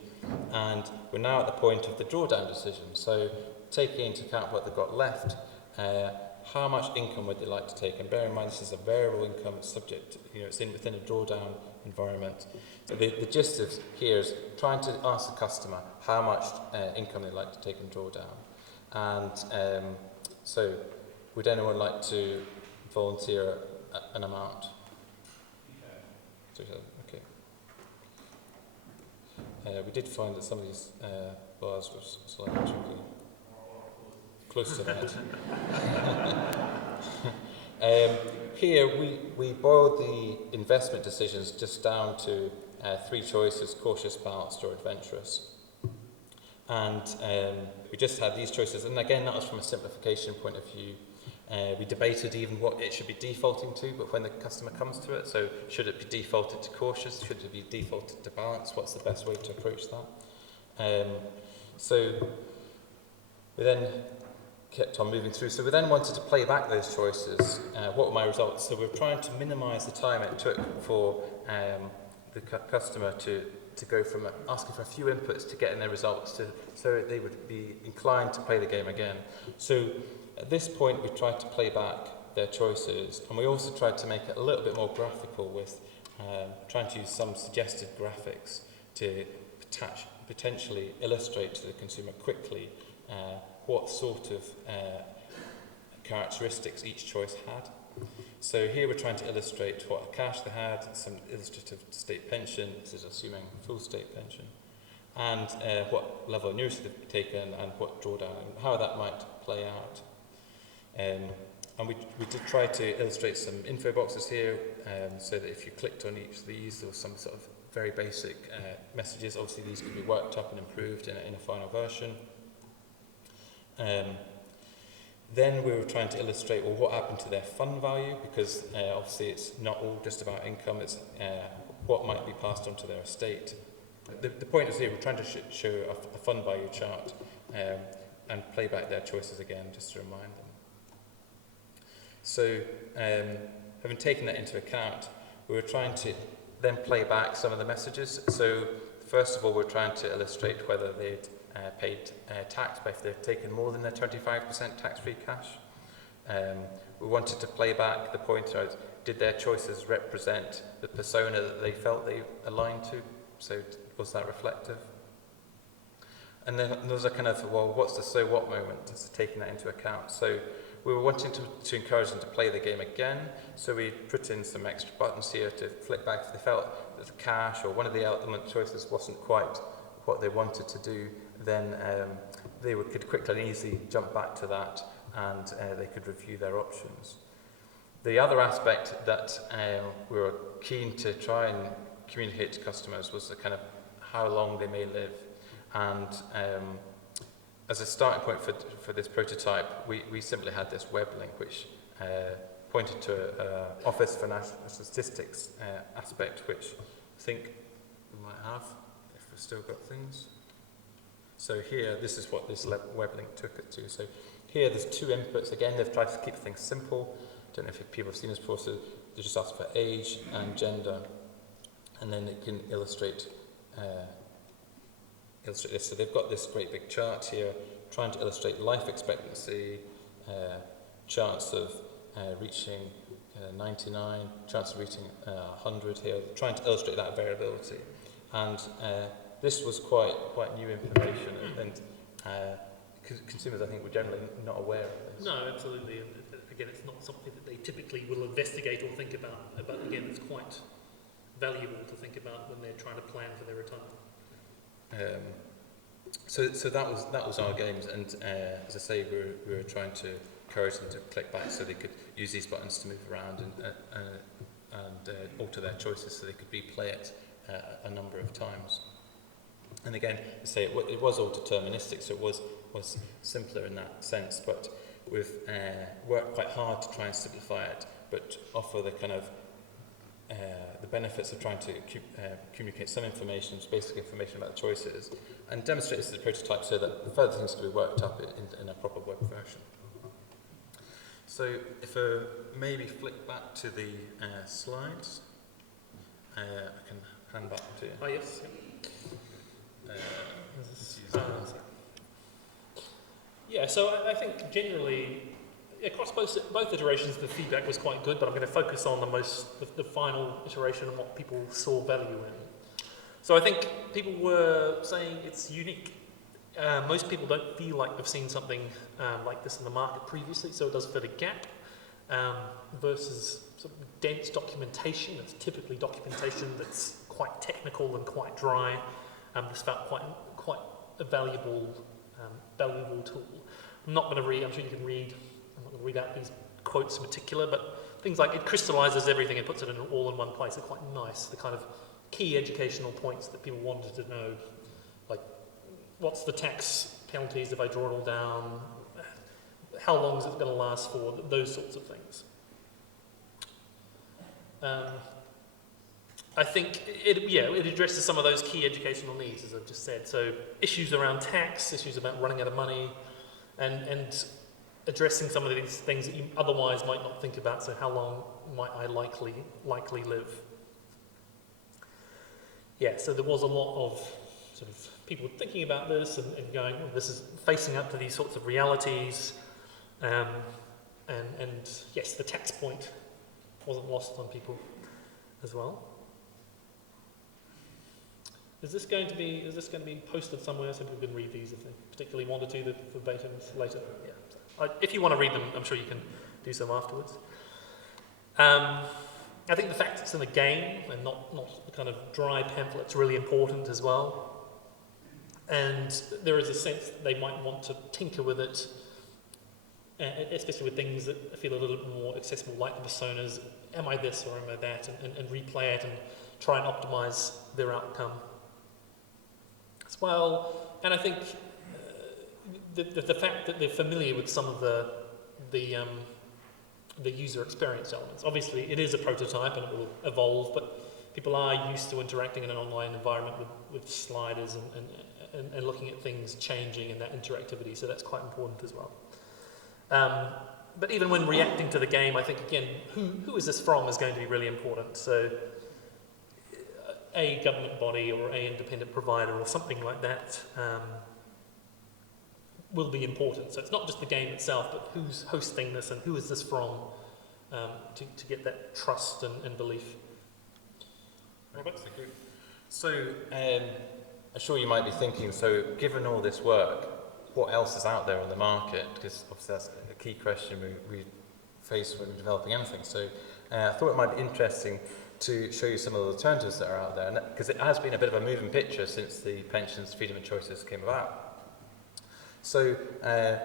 And we're now at the point of the drawdown decision. So taking into account what they've got left, how much income would they like to take? And bear in mind, this is a variable income subject, it's within a drawdown environment. So the gist of here is trying to ask the customer how much income they'd like to take and draw down. And so would anyone like to volunteer an amount? Okay. We did find that some of these bars were slightly tricky. Close to that. Here we boiled the investment decisions just down to 3 choices: cautious, balanced, or adventurous. And we just had these choices, and again that was from a simplification point of view. We debated even what it should be defaulting to, but when the customer comes to it, so should it be defaulted to cautious, should it be defaulted to balanced, what's the best way to approach that? So we then kept on moving through. So we then wanted to play back those choices. What were my results? So we're trying to minimise the time it took for the customer to go from asking for a few inputs to getting their results, so they would be inclined to play the game again. So at this point we tried to play back their choices, and we also tried to make it a little bit more graphical with trying to use some suggested graphics to potentially illustrate to the consumer quickly what sort of characteristics each choice had. So here we're trying to illustrate what cash they had, some illustrative state pension, this is assuming full state pension, and what level of annuity they've taken and what drawdown and how that might play out. And we did try to illustrate some info boxes here, so that if you clicked on each of these, there was some sort of very basic messages. Obviously these could be worked up and improved in a final version. Then we were trying to illustrate what happened to their fund value, because obviously it's not all just about income, it's what might be passed on to their estate. The point is here, we're trying to show a fund value chart and play back their choices again, just to remind them. So having taken that into account, we were trying to then play back some of the messages. So first of all, we're trying to illustrate whether they'd paid tax, but if they've taken more than their 25% tax-free cash. We wanted to play back the point of, did their choices represent the persona that they felt they aligned to? So was that reflective? And then there's a kind of, well, what's the so what moment? It's taking that into account. So we were wanting to encourage them to play the game again, so we put in some extra buttons here to flick back if they felt that the cash or one of the element choices wasn't quite what they wanted to do. Then they could quickly and easily jump back to that, and they could review their options. The other aspect that we were keen to try and communicate to customers was the kind of how long they may live. And as a starting point for this prototype, we simply had this web link which pointed to an Office for National Statistics aspect, which I think we might have if we've still got things. So here, this is what this web link took it to. So here there's 2 inputs. Again, they've tried to keep things simple. Don't know if people have seen this before, so they just ask for age and gender, and then it can illustrate this. So they've got this great big chart here trying to illustrate life expectancy, chance of reaching 99, chance of reaching 100 here, trying to illustrate that variability. And this was quite new information, and consumers, I think, were generally not aware of this. No, absolutely. And again, it's not something that they typically will investigate or think about. But again, it's quite valuable to think about when they're trying to plan for their retirement. So that was our games, and as I say, we were trying to encourage them to click back so they could use these buttons to move around and alter their choices so they could replay it a number of times. And again, say it was all deterministic, so it was simpler in that sense, but we've worked quite hard to try and simplify it, but offer the kind of the benefits of trying to communicate some information, basic information about the choices, and demonstrate this as a prototype so that the further things can be worked up in a proper web version. So if I maybe flick back to the slides, I can hand back to you. Oh, yes. Yeah, so I think generally, across both iterations, the feedback was quite good, but I'm going to focus on the final iteration and what people saw value in. So I think people were saying it's unique. Most people don't feel like they've seen something like this in the market previously, so it does fit a gap versus sort of dense documentation. It's typically documentation that's quite technical and quite dry. This felt quite a valuable tool. I'm not going to read. I'm sure you can read. I'm not going to read out these quotes in particular, but things like it crystallizes everything and puts it all in one place are quite nice. The kind of key educational points that people wanted to know, like what's the tax penalties if I draw it all down, how long is it going to last for, those sorts of things. I think it addresses some of those key educational needs, as I've just said. So issues around tax, issues about running out of money, and addressing some of these things that you otherwise might not think about. So how long might I likely live? Yeah, so there was a lot of sort of people thinking about this and going, well, this is facing up to these sorts of realities. And yes, the tax point wasn't lost on people as well. Is this going to be posted somewhere so people can read these if they particularly want to do the verbatims later? Yeah. If you want to read them, I'm sure you can do so afterwards. I think the fact it's in a game and not the kind of dry pamphlet's really important as well. And there is a sense that they might want to tinker with it, especially with things that feel a little bit more accessible, like the personas. Am I this or am I that? And replay it and try and optimize their outcome as well. And I think the fact that they're familiar with some of the user experience elements. Obviously, it is a prototype and it will evolve, but people are used to interacting in an online environment with sliders and looking at things changing and that interactivity, so that's quite important as well. But even when reacting to the game, I think, again, who is this from is going to be really important. So a government body or a independent provider or something like that will be important. So it's not just the game itself, but who's hosting this and who is this from to get that trust and belief. Robert? So I'm sure you might be thinking, so given all this work, what else is out there on the market? Because obviously that's a key question we face when developing anything. So I thought it might be interesting to show you some of the alternatives that are out there, because it has been a bit of a moving picture since the pensions freedom and choices came about. So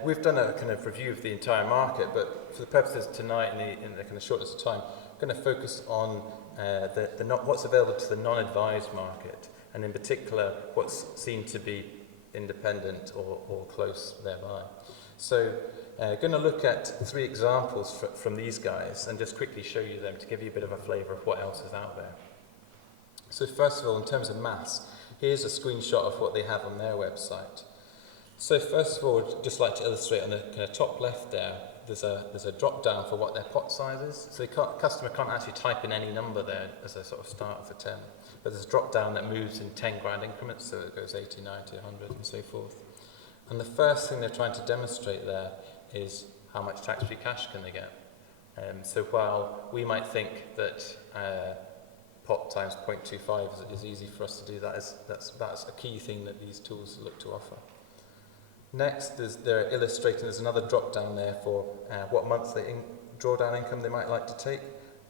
we've done a kind of review of the entire market, but for the purposes tonight in the kind of shortness of time, I'm going to focus on what's available to the non-advised market, and in particular what's seen to be independent or close thereby. So going to look at 3 examples from these guys and just quickly show you them to give you a bit of a flavour of what else is out there. So first of all, in terms of maths, here's a screenshot of what they have on their website. So first of all, I'd just like to illustrate on the kind of top left there's a drop down for what their pot size is. So the customer can't actually type in any number there as a sort of start for 10. But there's a drop down that moves in 10 grand increments, so it goes 80, 90, 100 and so forth. And the first thing they're trying to demonstrate there is how much tax-free cash can they get. So while we might think that pot times 0.25 is easy for us to do, that's a key thing that these tools look to offer. Next, they're illustrating, there's another drop down there for what monthly drawdown income they might like to take,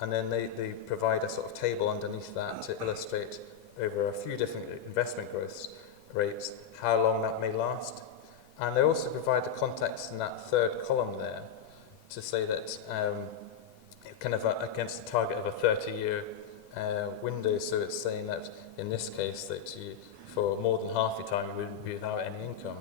and then they provide a sort of table underneath that to illustrate over a few different investment growth rates how long that may last. And they also provide the context in that third column there to say that kind of against the target of a 30-year window, so it's saying that in this case that for more than half your time you wouldn't be without any income.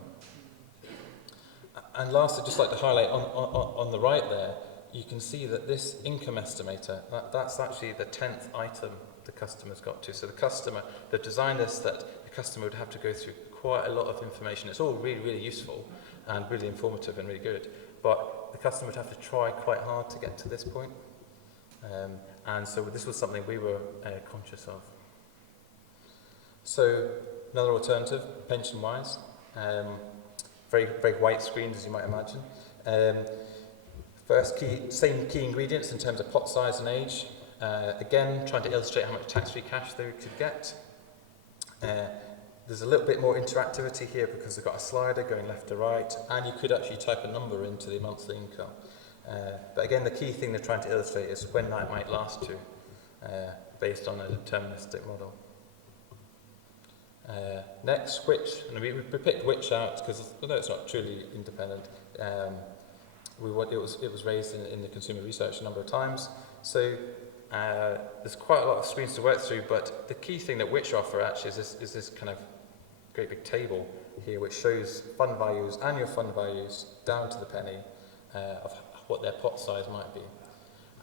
And last, I'd just like to highlight on the right there, you can see that this income estimator, that's actually the 10th item the customer's got to. So they've designed this that the customer would have to go through quite a lot of information. It's all really, really useful and really informative and really good, but the customer would have to try quite hard to get to this point. And so this was something we were conscious of. So another alternative, pension-wise, very, very white screens, as you might imagine. First, same key ingredients in terms of pot size and age. Again, trying to illustrate how much tax-free cash they could get. There's a little bit more interactivity here because they've got a slider going left to right, and you could actually type a number into the monthly income. But again, the key thing they're trying to illustrate is when that might last to, based on a deterministic model. Next, which, and we picked which out because although it's not truly independent, it was raised in the consumer research a number of times. So there's quite a lot of screens to work through, but the key thing that which offer actually is this kind of great big table here, which shows fund values, annual fund values, down to the penny of what their pot size might be.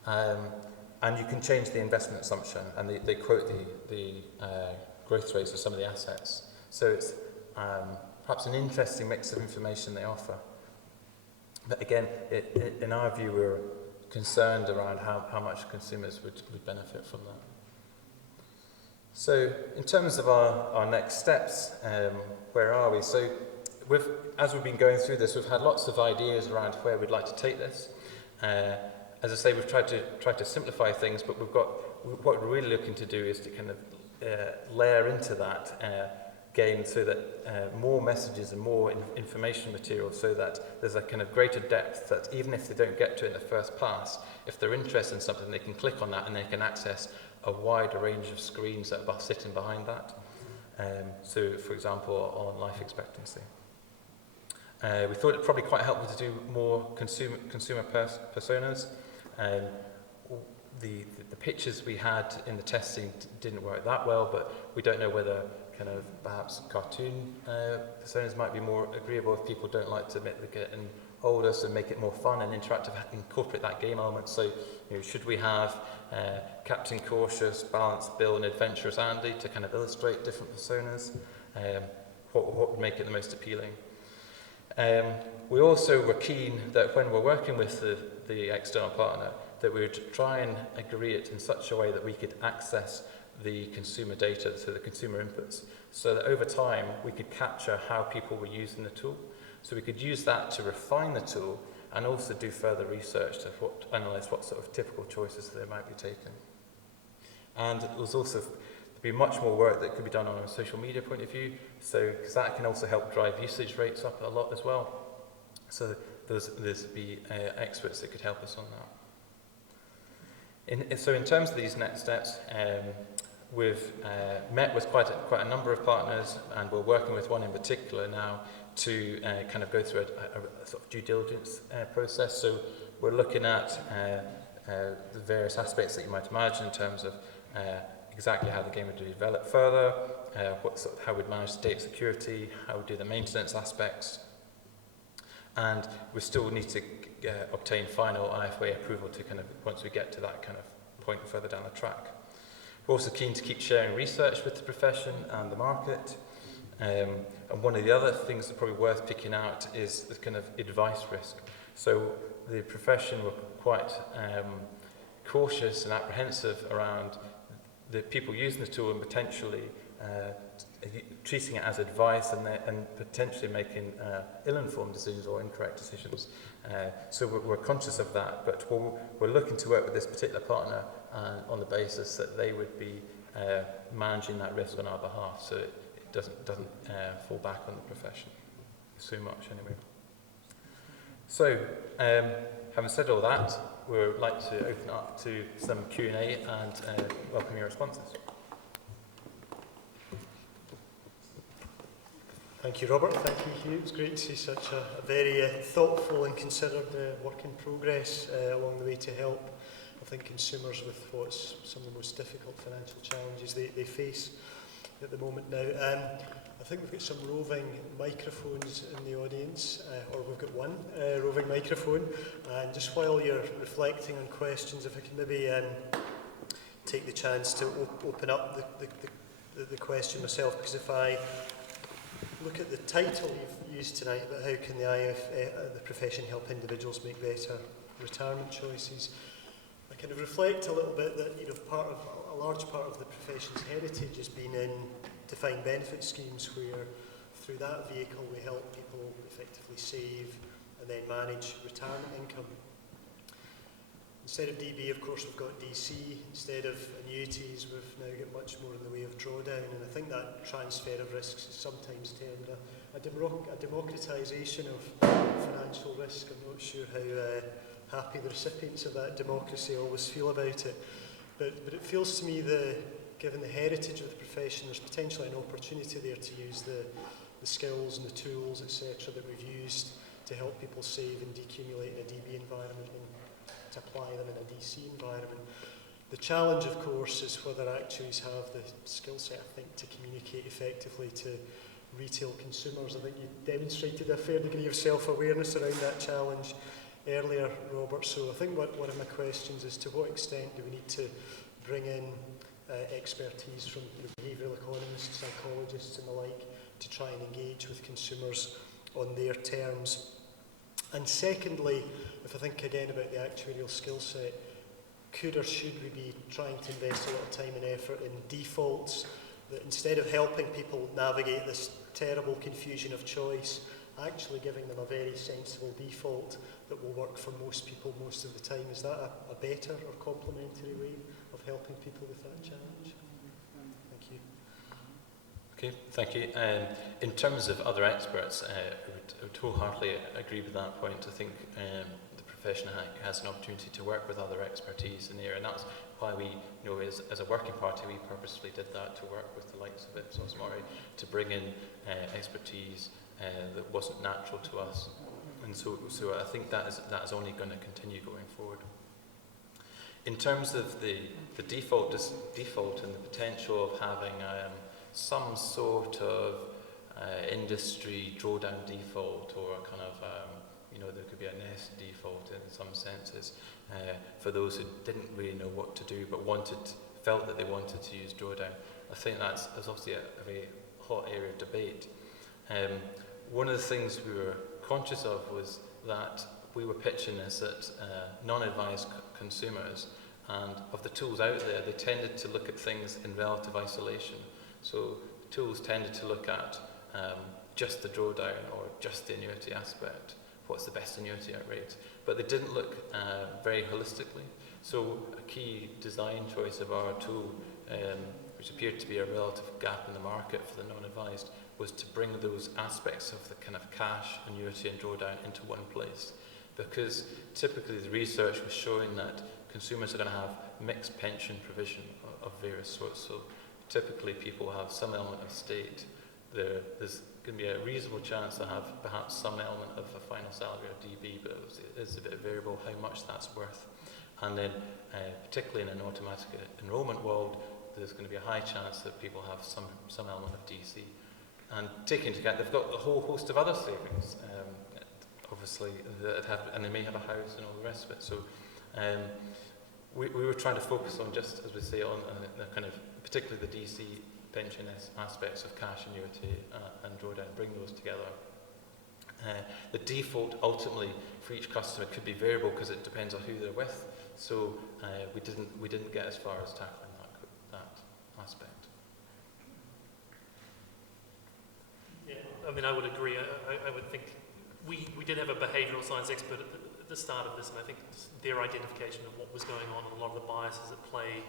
And you can change the investment assumption, and they quote the growth rates of some of the assets. So it's perhaps an interesting mix of information they offer. But again, in our view, we're concerned around how much consumers would benefit from that. So in terms of our next steps, where are we? So as we've been going through this, we've had lots of ideas around where we'd like to take this. As I say, we've tried to simplify things, but what we're really looking to do is to kind of layer into that game so that more messages and more information material, so that there's a kind of greater depth that even if they don't get to it in the first pass, if they're interested in something, they can click on that and they can access a wider range of screens that are sitting behind that. So, for example, on life expectancy. We thought it probably quite helpful to do more consumer personas. The pictures we had in the testing didn't work that well, but we don't know whether kind of perhaps cartoon personas might be more agreeable if people don't like to admit they're getting older, so make it more fun and interactive, incorporate that game element. So, should we have Captain Cautious, Balanced Bill, and Adventurous Andy to kind of illustrate different personas? What would make it the most appealing? We also were keen that when we're working with the external partner, that we would try and agree it in such a way that we could access the consumer data, so the consumer inputs, so that over time we could capture how people were using the tool. So we could use that to refine the tool and also do further research to analyse what sort of typical choices they might be taking. And it was also there'd be much more work that could be done on a social media point of view, so because that can also help drive usage rates up a lot as well. So there's be experts that could help us on that. So in terms of these next steps, we've met with quite a number of partners, and we're working with one in particular now to kind of go through a sort of due diligence process. So we're looking at the various aspects that you might imagine in terms of exactly how the game would develop further, how we'd manage the data security, how we'd do the maintenance aspects, and we still need to obtain final IFoA approval to kind of, once we get to that kind of point further down the track. We're also keen to keep sharing research with the profession and the market. And one of the other things that's probably worth picking out is the kind of advice risk. So the profession were quite cautious and apprehensive around the people using the tool and potentially treating it as advice and potentially making ill-informed decisions or incorrect decisions. So we're conscious of that, but we're looking to work with this particular partner on the basis that they would be managing that risk on our behalf, so it doesn't fall back on the profession so much anyway. So, having said all that, we'd like to open up to some Q&A and welcome your responses. Thank you, Robert. Thank you, Hugh. It's great to see such a very thoughtful and considered work in progress along the way to help, I think, consumers with what's some of the most difficult financial challenges they face at the moment now. I think we've got some roving microphones in the audience, or we've got one roving microphone. And just while you're reflecting on questions, if I can maybe take the chance to open up the question myself, because if I look at the title you've used tonight about how can the profession help individuals make better retirement choices, I kind of reflect a little bit that a large part of the profession's heritage has been in defined benefit schemes, where through that vehicle we help people effectively save and then manage retirement income. Instead of DB, of course, we've got DC. Instead of annuities, we've now got much more in the way of drawdown. And I think that transfer of risks is sometimes termed a democratisation of financial risk. I'm not sure how happy the recipients of that democracy always feel about it. But it feels to me given the heritage of the profession, there's potentially an opportunity there to use the skills and the tools, etc., that we've used to help people save and decumulate in a DB environment and to apply them in a DC environment. The challenge, of course, is whether actuaries have the skill set, I think, to communicate effectively to retail consumers. I think you demonstrated a fair degree of self-awareness around that challenge earlier, Robert. So I think one of my questions is, to what extent do we need to bring in expertise from behavioural economists, psychologists and the like to try and engage with consumers on their terms? And secondly, if I think again about the actuarial skill set, could or should we be trying to invest a lot of time and effort in defaults, that instead of helping people navigate this terrible confusion of choice, actually giving them a very sensible default that will work for most people most of the time? Is that a better or complementary way of helping people with that challenge? Thank you. Okay, thank you. In terms of other experts, I would wholeheartedly agree with that point. I think the profession has an opportunity to work with other expertise in the area, and that's why we, as a working party, we purposefully did that, to work with the likes of Ipsos Mori, to bring in expertise that wasn't natural to us. And so I think that is only going to continue going forward. In terms of the default and the potential of having some sort of industry drawdown default, or a kind of, there could be a nest default in some senses, for those who didn't really know what to do but felt that they wanted to use drawdown. I think that's obviously a very hot area of debate. One of the things we were conscious of was that we were pitching this at non-advised consumers, and of the tools out there, they tended to look at things in relative isolation. So tools tended to look at just the drawdown or just the annuity aspect. What's the best annuity rate? But they didn't look very holistically. So a key design choice of our tool, which appeared to be a relative gap in the market for the non-advised, was to bring those aspects of the kind of cash, annuity and drawdown into one place. Because typically the research was showing that consumers are going to have mixed pension provision of various sorts. So typically people have some element of state. There's going to be a reasonable chance to have perhaps some element of a final salary or DB, but it is a bit variable how much that's worth. And then particularly in an automatic enrolment world, there's going to be a high chance that people have some element of DC. And taking into account, they've got a whole host of other savings, obviously, and they may have a house and all the rest of it. So we were trying to focus on, just as we say, on the kind of, particularly the DC pension aspects of cash, annuity and drawdown, bring those together. The default ultimately for each customer could be variable because it depends on who they're with. So we didn't get as far as tackling that aspect. mean, I would agree. I would think we did have a behavioural science expert at the start of this, and I think their identification of what was going on and a lot of the biases at play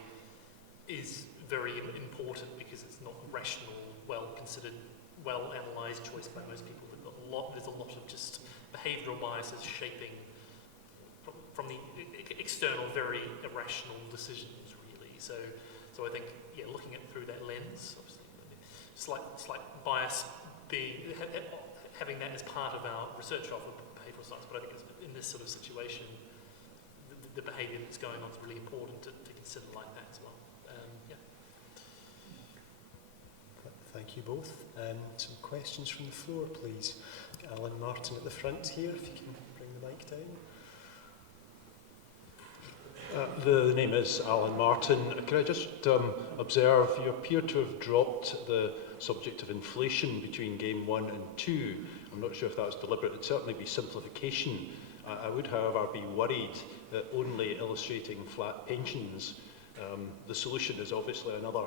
is very important because it's not rational, well-considered, well-analysed choice by most people. There's a lot of just behavioural biases shaping from the external, very irrational decisions, really. So I think, yeah, looking at it through that lens, obviously, slight bias having that as part of our research of behavioural science, but I think in this sort of situation, the behaviour that's going on is really important to consider like that as well. Yeah. Thank you both. Some questions from the floor, please. Alan Martin at the front here, if you can bring the mic down. The name is Alan Martin. Can I just observe, you appear to have dropped the subject of inflation between game 1 and 2. I'm not sure if that was deliberate. It'd certainly be simplification. I would, however, be worried that only illustrating flat pensions. The solution is obviously another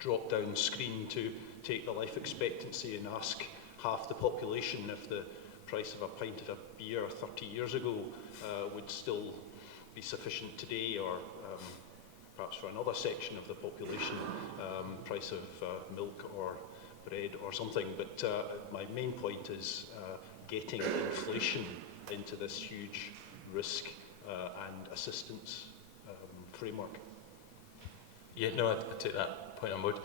drop-down screen to take the life expectancy and ask half the population if the price of a pint of a beer 30 years ago would still be sufficient today, or perhaps for another section of the population, price of milk or bread or something. But my main point is getting inflation into this huge risk and assistance framework. Yeah, no, I take that point on board.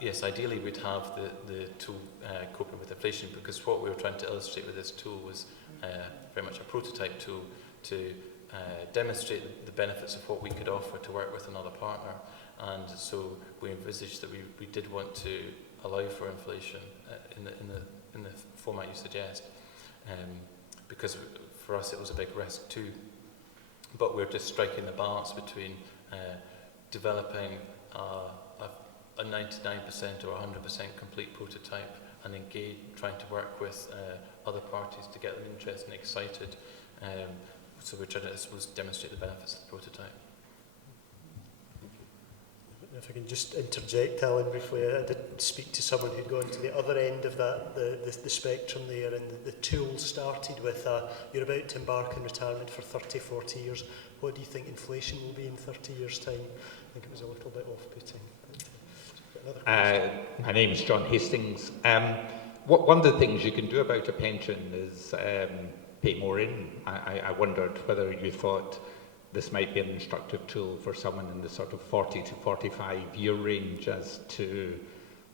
Yes, ideally we'd have the tool coping with inflation, because what we were trying to illustrate with this tool was very much a prototype tool to demonstrate the benefits of what we could offer to work with another partner. And so we envisaged that we did want to allow for inflation in the format you suggest, because for us it was a big risk too. But we're just striking the balance between developing a 99% or 100% complete prototype and trying to work with other parties to get them interested and excited. So we're trying to, I suppose, demonstrate the benefits of the prototype. If I can just interject, Alan, briefly, I did speak to someone who'd gone to the other end of that, the spectrum there, and the tool started with you're about to embark on retirement for 30, 40 years. What do you think inflation will be in 30 years' time? I think it was a little bit off-putting. My name is John Hastings. One of the things you can do about a pension is pay more in. I wondered whether you thought this might be an instructive tool for someone in the sort of 40 to 45 year range, as to,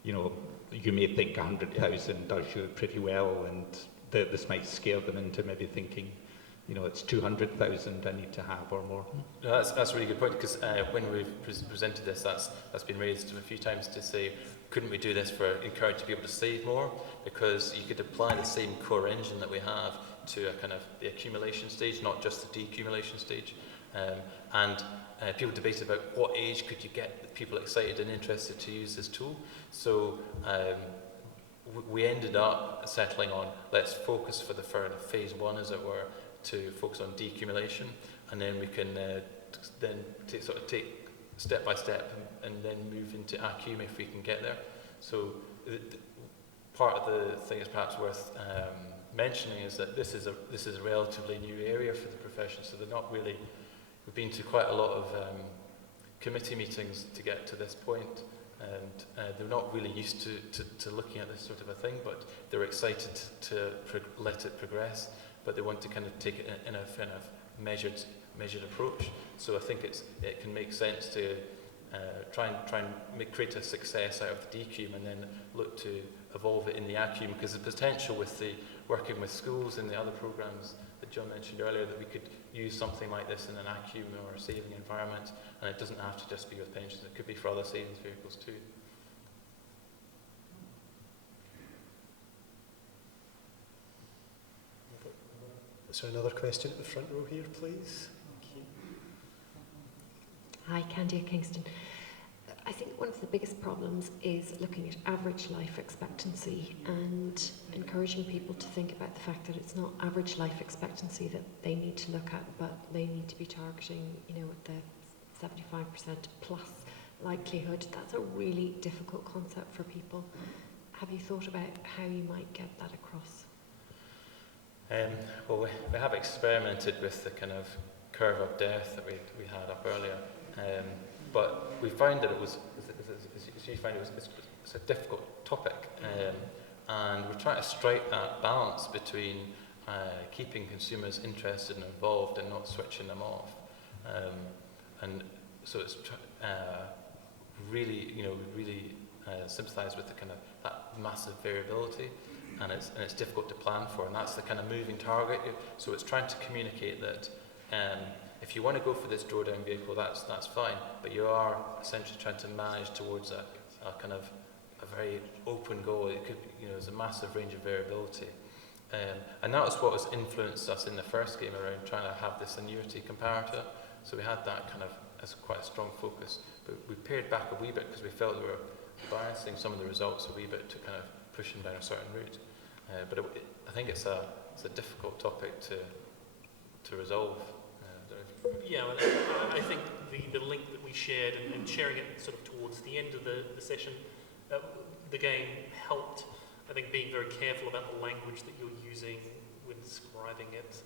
you know, you may think 100,000 does you pretty well, and this might scare them into maybe thinking, you know, it's 200,000 I need to have or more. No, that's a really good point, because when we've presented this, that's been raised a few times to say, couldn't we do this for encourage people to save more? Because you could apply the same core engine that we have to a kind of the accumulation stage, not just the decumulation stage. And people debate about what age could you get people excited and interested to use this tool. So we ended up settling on, let's focus for the phase 1, as it were, to focus on decumulation, and then we can then take step by step and then move into accum if we can get there. So part of the thing is perhaps worth mentioning is that this is a relatively new area for the profession, so they're not really. We've been to quite a lot of committee meetings to get to this point, and they're not really used to looking at this sort of a thing, but they're excited to let it progress, but they want to kind of take it in a kind of measured approach. So I think it can make sense to try and create a success out of the decum, and then look to evolve it in the accum, because the potential with the working with schools and the other programs that John mentioned earlier, that we could use something like this in an accum or a saving environment, and it doesn't have to just be with pensions, it could be for other savings vehicles too. So another question at the front row here, please. Thank you. Hi, Candia Kingston. I think one of the biggest problems is looking at average life expectancy and encouraging people to think about the fact that it's not average life expectancy that they need to look at, but they need to be targeting, you know, at the 75% plus likelihood. That's a really difficult concept for people. have you thought about how you might get that across? Well, we have experimented with the kind of curve of death that we had up earlier, but we found that it's a difficult topic, and we're trying to strike that balance between keeping consumers interested and involved and not switching them off, and so it's really, sympathise with the kind of that massive variability. And it's difficult to plan for, and that's the kind of moving target. So it's trying to communicate that if you want to go for this drawdown vehicle, that's fine, but you are essentially trying to manage towards a kind of a very open goal. It could, there's a massive range of variability, and that was what has influenced us in the first game around trying to have this annuity comparator. So we had that kind of as quite a strong focus, but we pared back a wee bit because we felt we were biasing some of the results a wee bit to kind of push them down a certain route. But I think it's a difficult topic to resolve. Yeah, well, I think the link that we shared and sharing it sort of towards the end of the session, the game helped, I think, being very careful about the language that you're using when describing it.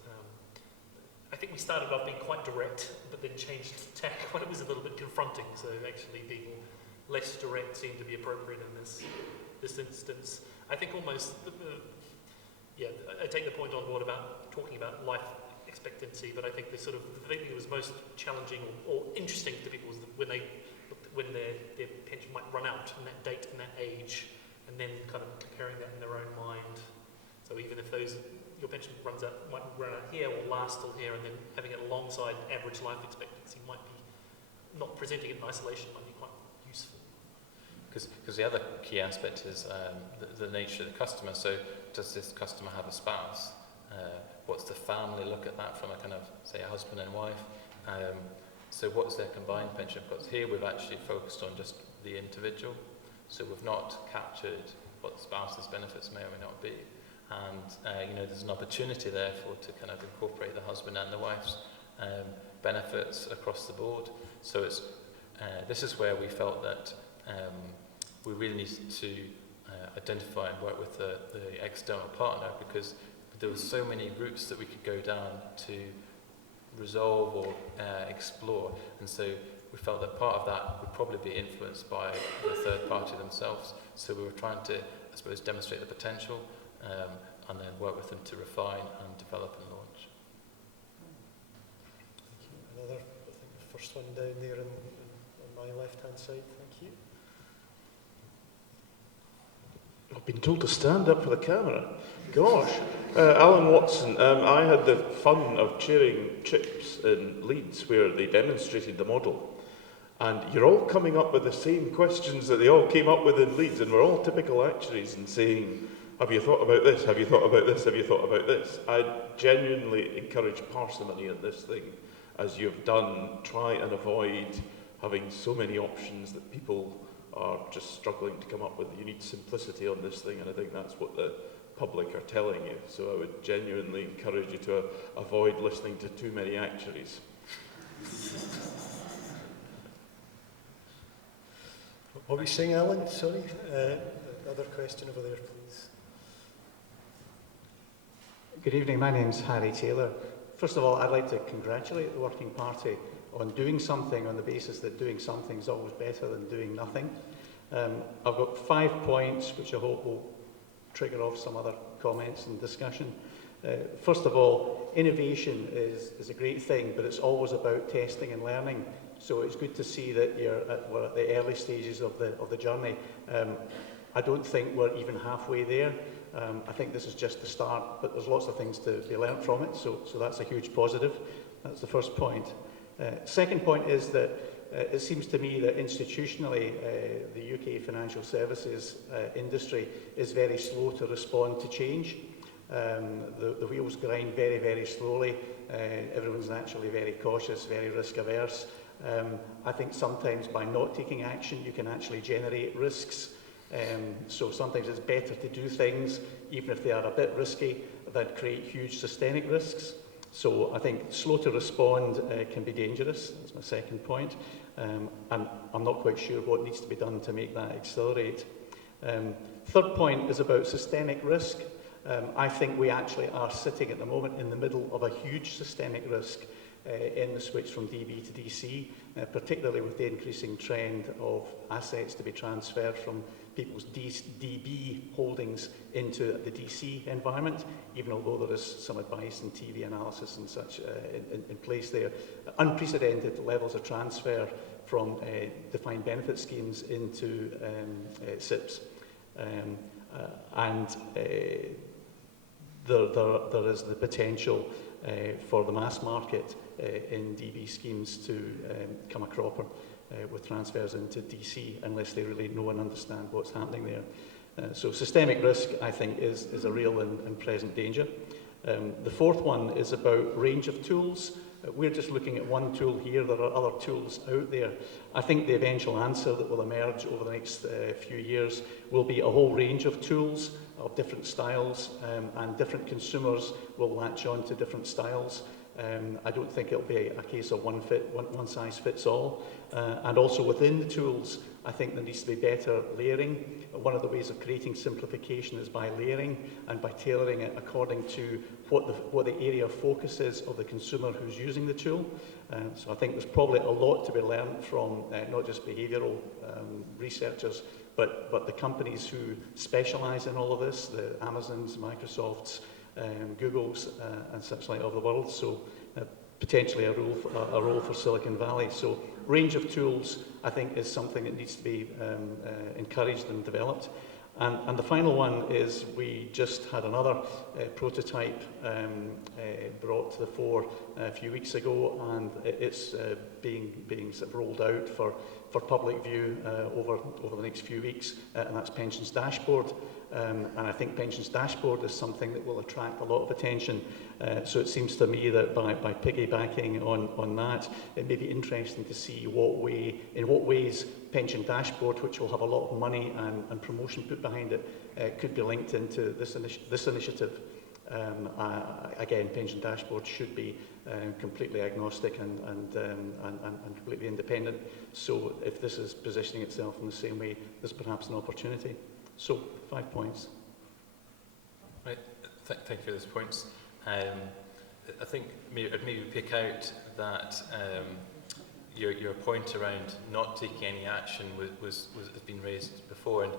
I think we started off being quite direct, but then changed tack when it was a little bit confronting. So actually being less direct seemed to be appropriate in this instance. I think almost, I take the point on board about talking about life expectancy, but I think the thing that was most challenging or interesting to people was when their pension might run out in that date and that age, and then kind of comparing that in their own mind. So even if your pension might run out here or last till here, and then having it alongside average life expectancy might be, not presenting it in isolation, might be quite useful. Because the other key aspect is the nature of the customer. So does this customer have a spouse? What's the family look at that from a kind of, say, a husband and wife? So what's their combined pension? Because here we've actually focused on just the individual. So we've not captured what the spouse's benefits may or may not be. And there's an opportunity therefore to kind of incorporate the husband and the wife's benefits across the board. So it's this is where we felt that we really need to identify and work with the external partner, because there were so many routes that we could go down to resolve or explore, and so we felt that part of that would probably be influenced by the third party themselves. So we were trying to, I suppose, demonstrate the potential and then work with them to refine and develop and launch. Thank you. Another, I think the first one down there on my left-hand side. Thank you. I've been told to stand up for the camera. Gosh. Alan Watson, I had the fun of chairing CHIPS in Leeds where they demonstrated the model. And you're all coming up with the same questions that they all came up with in Leeds, and we're all typical actuaries and saying, have you thought about this? Have you thought about this? Have you thought about this? I genuinely encourage parsimony in this thing. As you've done, try and avoid having so many options that people are just struggling to come up with. You need simplicity on this thing, and I think that's what the public are telling you. So I would genuinely encourage you to avoid listening to too many actuaries. What were you saying, Alan? Sorry. Other question over there, please. Good evening, my name's Harry Taylor. First of all, I'd like to congratulate the Working Party on doing something on the basis that doing something is always better than doing nothing. I've got 5 points which I hope will trigger off some other comments and discussion. First of all, innovation is a great thing, but it's always about testing and learning. So it's good to see that we're at the early stages of the journey. I don't think we're even halfway there. I think this is just the start, but there's lots of things to be learnt from it, so that's a huge positive. That's the first point. Second point is that it seems to me that institutionally the UK financial services industry is very slow to respond to change. The wheels grind very, very slowly. Everyone's naturally very cautious, very risk averse. I think sometimes by not taking action you can actually generate risks. So sometimes it's better to do things, even if they are a bit risky, that create huge systemic risks. So I think slow to respond can be dangerous. That's my second point. And I'm not quite sure what needs to be done to make that accelerate. Third point is about systemic risk. I think we actually are sitting at the moment in the middle of a huge systemic risk in the switch from DB to DC, particularly with the increasing trend of assets to be transferred from people's DB holdings into the DC environment, even although there is some advice and TV analysis and such in place there. Unprecedented levels of transfer from defined benefit schemes into SIPs. There is the potential for the mass market in DB schemes to come a cropper with transfers into DC unless they really know and understand what's happening there. So systemic risk, I think, is a real and present danger. The fourth one is about range of tools. We're just looking at one tool here. There are other tools out there. I think the eventual answer that will emerge over the next few years will be a whole range of tools of different styles, and different consumers will latch on to different styles. I don't think it'll be a case of one size fits all. And also within the tools, I think there needs to be better layering. One of the ways of creating simplification is by layering and by tailoring it according to what the area of focus is of the consumer who's using the tool. So I think there's probably a lot to be learned from not just behavioural researchers, but the companies who specialise in all of this, the Amazons, Microsofts, Googles and such like of the world. So potentially a role for Silicon Valley. So range of tools, I think, is something that needs to be encouraged and developed. And the final one is we just had another prototype brought to the fore a few weeks ago, and it's being sort of rolled out for public view over the next few weeks, and that's Pensions Dashboard. And I think Pensions Dashboard is something that will attract a lot of attention. So it seems to me that by piggybacking on that, it may be interesting to see in what ways Pension Dashboard, which will have a lot of money and promotion put behind it, could be linked into this initiative. Again, Pension Dashboard should be completely agnostic and completely independent. So if this is positioning itself in the same way, there's perhaps an opportunity. So 5 points. Right, thank you for those points. I think I'd maybe pick out that your point around not taking any action has been raised before, and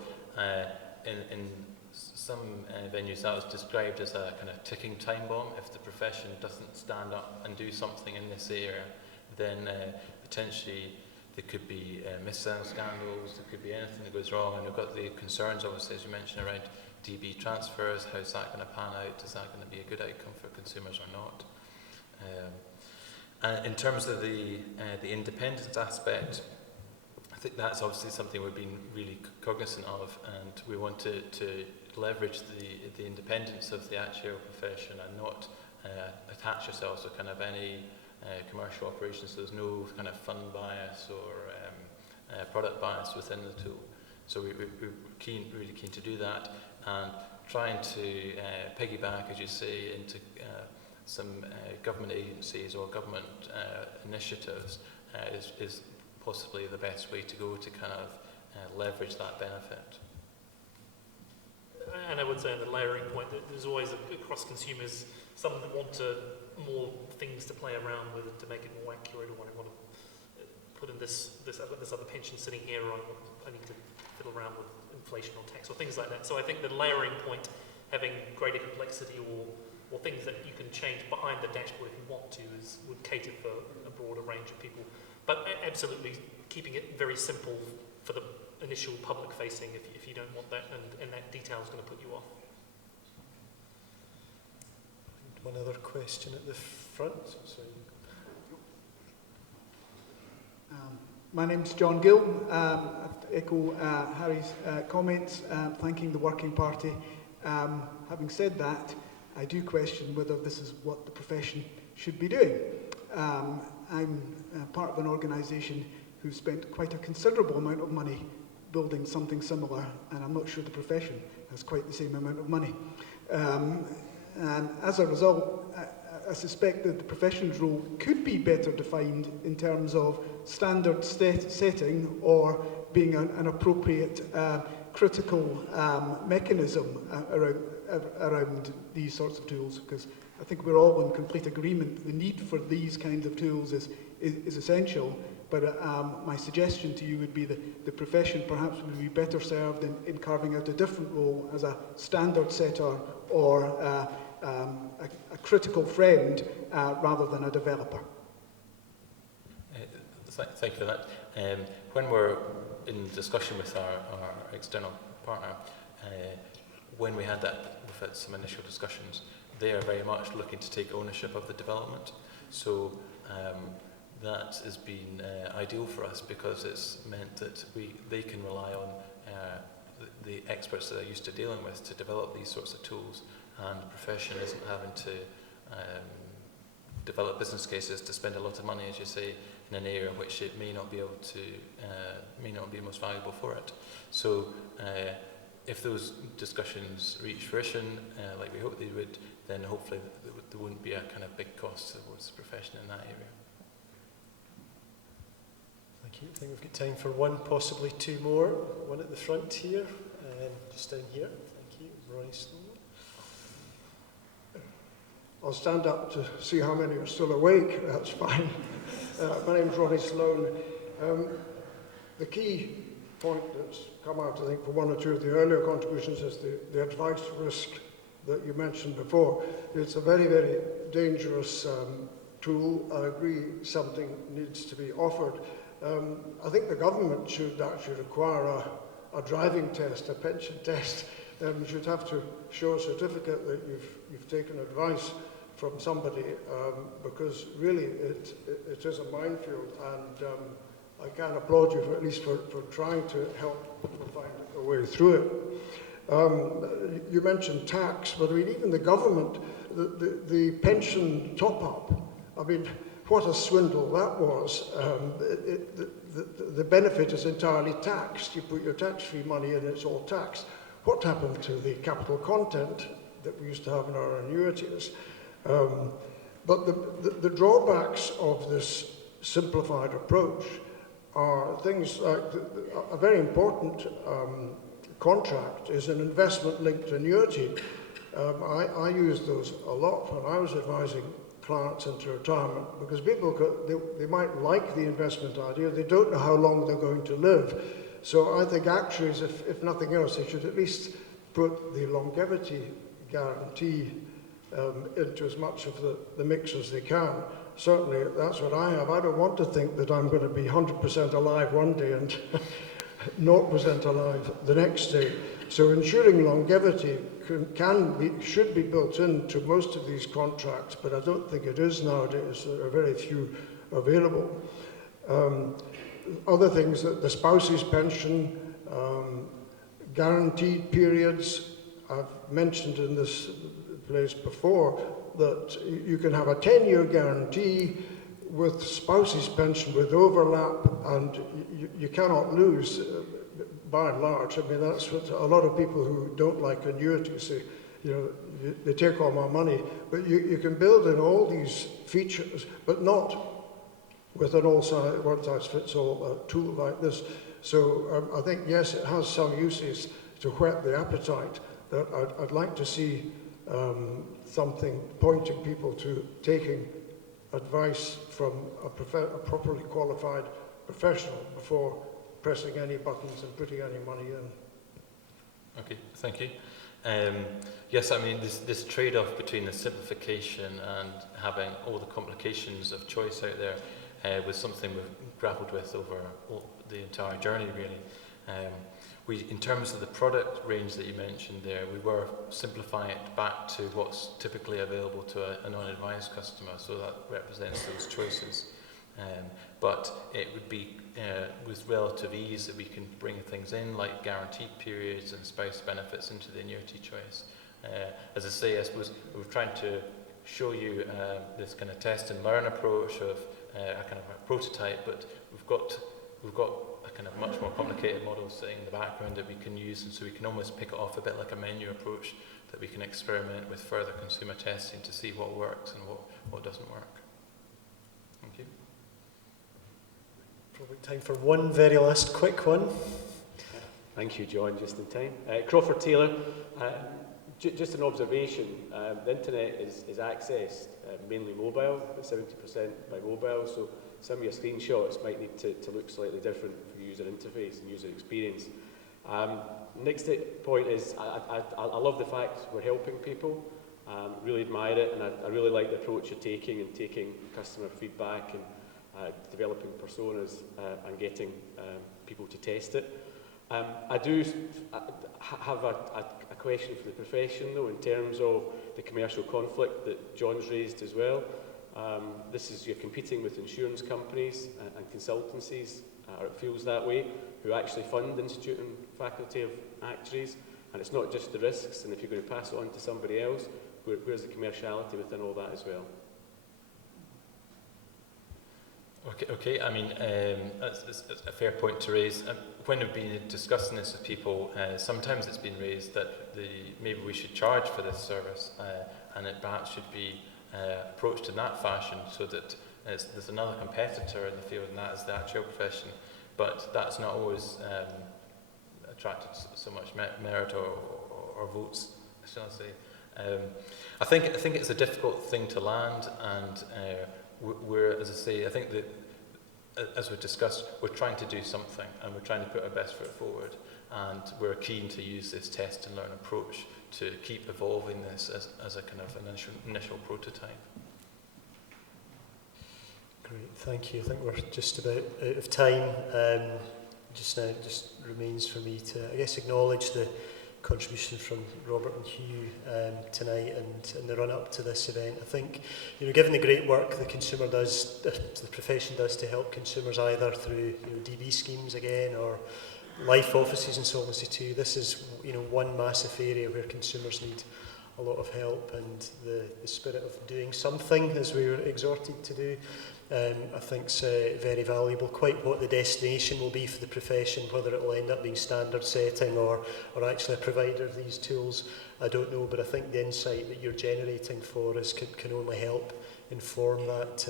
in some venues that was described as a kind of ticking time bomb. If the profession doesn't stand up and do something in this area, then potentially there could be mis-selling scandals, there could be anything that goes wrong, and we've got the concerns, obviously, as you mentioned, around DB transfers. How's that going to pan out? Is that going to be a good outcome for consumers or not? And in terms of the independence aspect, I think that's obviously something we've been really cognizant of, and we want to leverage the independence of the actuarial profession and not attach ourselves to kind of any commercial operations. So there's no kind of fund bias or product bias within the tool. So we're really keen to do that, and trying to piggyback, as you say, into some government agencies or government initiatives is possibly the best way to go to kind of leverage that benefit. And I would say on the layering point that there's always across consumers some that want more things to play around with it to make it more accurate, or I want to put in this other pension sitting here, or I need to fiddle around with inflation or tax or things like that. So I think the layering point, having greater complexity or things that you can change behind the dashboard if you want to, would cater for a broader range of people. But absolutely keeping it very simple for the initial public facing if you don't want that, and that detail is going to put you off. One other question at the front. My name's John Gill. I echo Harry's comments, thanking the Working Party. Having said that, I do question whether this is what the profession should be doing. I'm part of an organisation who spent quite a considerable amount of money building something similar, and I'm not sure the profession has quite the same amount of money. And as a result, I suspect that the profession's role could be better defined in terms of standard setting or being an appropriate critical mechanism around these sorts of tools, because I think we're all in complete agreement the need for these kinds of tools is essential. But my suggestion to you would be that the profession perhaps would be better served in carving out a different role as a standard setter or a critical friend rather than a developer. Thank you for that. When we're in discussion with our external partner, when we had that, we've had some initial discussions, they are very much looking to take ownership of the development. So that has been ideal for us, because it's meant that they can rely on the experts that they're used to dealing with to develop these sorts of tools, and the profession isn't having to develop business cases to spend a lot of money, as you say, in an area which it may not be able to, may not be most valuable for it. So if those discussions reach fruition, like we hope they would, then hopefully there wouldn't be a kind of big cost towards the profession in that area. Thank you. I think we've got time for one, possibly two more. One at the front here, just down here. Thank you. Ronnie Sloan. I'll stand up to see how many are still awake. That's fine. My name's Ronnie Sloan. The key point that's come out, I think, for one or two of the earlier contributions is the advice risk that you mentioned before. It's a very, very dangerous tool. I agree something needs to be offered. I think the government should actually require a driving test, a pension test. You should have to show a certificate that you've taken advice from somebody, because really it is a minefield, and I can applaud you at least for trying to help people find a way through it. You mentioned tax, but I mean, even the government, the pension top-up, I mean, what a swindle that was. The benefit is entirely taxed. You put your tax-free money in, it's all taxed. What happened to the capital content that we used to have in our annuities? But the drawbacks of this simplified approach are things like a very important contract is an investment-linked annuity. I used those a lot when I was advising clients into retirement, because people they might like the investment idea, they don't know how long they're going to live. So I think actuaries, if nothing else, they should at least put the longevity guarantee into as much of the mix as they can. Certainly, that's what I have. I don't want to think that I'm going to be 100% alive one day and 0% alive the next day. So ensuring longevity should be built into most of these contracts, but I don't think it is nowadays. There are very few available. Other things, that the spouse's pension, guaranteed periods. I've mentioned in this place before that you can have a 10-year guarantee with spouse's pension with overlap, and you cannot lose by and large. I mean, that's what a lot of people who don't like annuities say, you know, they take all my money, but you can build in all these features, but not with an one-size-fits-all tool like this. So I think, yes, it has some uses to whet the appetite. That I'd like to see something pointing people to taking advice from a properly qualified professional before pressing any buttons and putting any money in. Okay, thank you. Yes, I mean, this trade-off between the simplification and having all the complications of choice out there was something we've grappled with over the entire journey, really. In terms of the product range that you mentioned there, we were simplifying it back to what's typically available to a non-advised customer, so that represents those choices. But it would be with relative ease that we can bring things in, like guaranteed periods and spouse benefits into the annuity choice. As I say, I suppose we're trying to show you this kind of test and learn approach of a kind of a prototype, but we've got a kind of much more complicated model sitting in the background that we can use, and so we can almost pick it off a bit like a menu approach that we can experiment with further consumer testing to see what works and what doesn't work. Thank you. Probably time for one very last quick one. Thank you, John, just in time. Crawford Taylor, just an observation. The internet is accessed mainly mobile, but 70% by mobile, so some of your screenshots might need to look slightly different for user interface and user experience. Next point is, I love the fact we're helping people. Really admire it, and I really like the approach you're taking and taking customer feedback and developing personas and getting people to test it. I do have a question for the profession, though, in terms of the commercial conflict that John's raised as well. You're competing with insurance companies and consultancies, or it feels that way, who actually fund Institute and Faculty of Actuaries, and it's not just the risks, and if you're going to pass it on to somebody else, where's the commerciality within all that as well? Okay. I mean, that's a fair point to raise. When we've been discussing this with people, sometimes it's been raised that maybe we should charge for this service, and it perhaps should be approached in that fashion, so that there's another competitor in the field, and that is the actual profession. But that's not always attracted so much merit or votes, shall I say. I think it's a difficult thing to land, and as I say, I think that, as we've discussed, we're trying to do something, and we're trying to put our best foot forward, and we're keen to use this test and learn approach to keep evolving this as a kind of initial prototype. Great, thank you. I think we're just about out of time. Just now, it just remains for me to, I guess, acknowledge the contribution from Robert and Hugh tonight and the run-up to this event. I think, given the great work the consumer does, the profession does to help consumers either through DB schemes again or life offices and Solvency II, this is one massive area where consumers need a lot of help, and the spirit of doing something, as we were exhorted to do, I think is very valuable. Quite what the destination will be for the profession, whether it will end up being standard setting or actually a provider of these tools, I don't know, but I think the insight that you're generating for us can only help inform that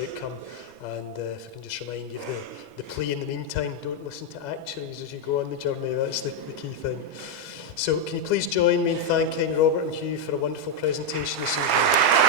outcome. And if I can just remind you of the plea in the meantime, don't listen to actuaries as you go on the journey, that's the key thing. So can you please join me in thanking Robert and Hugh for a wonderful presentation this evening.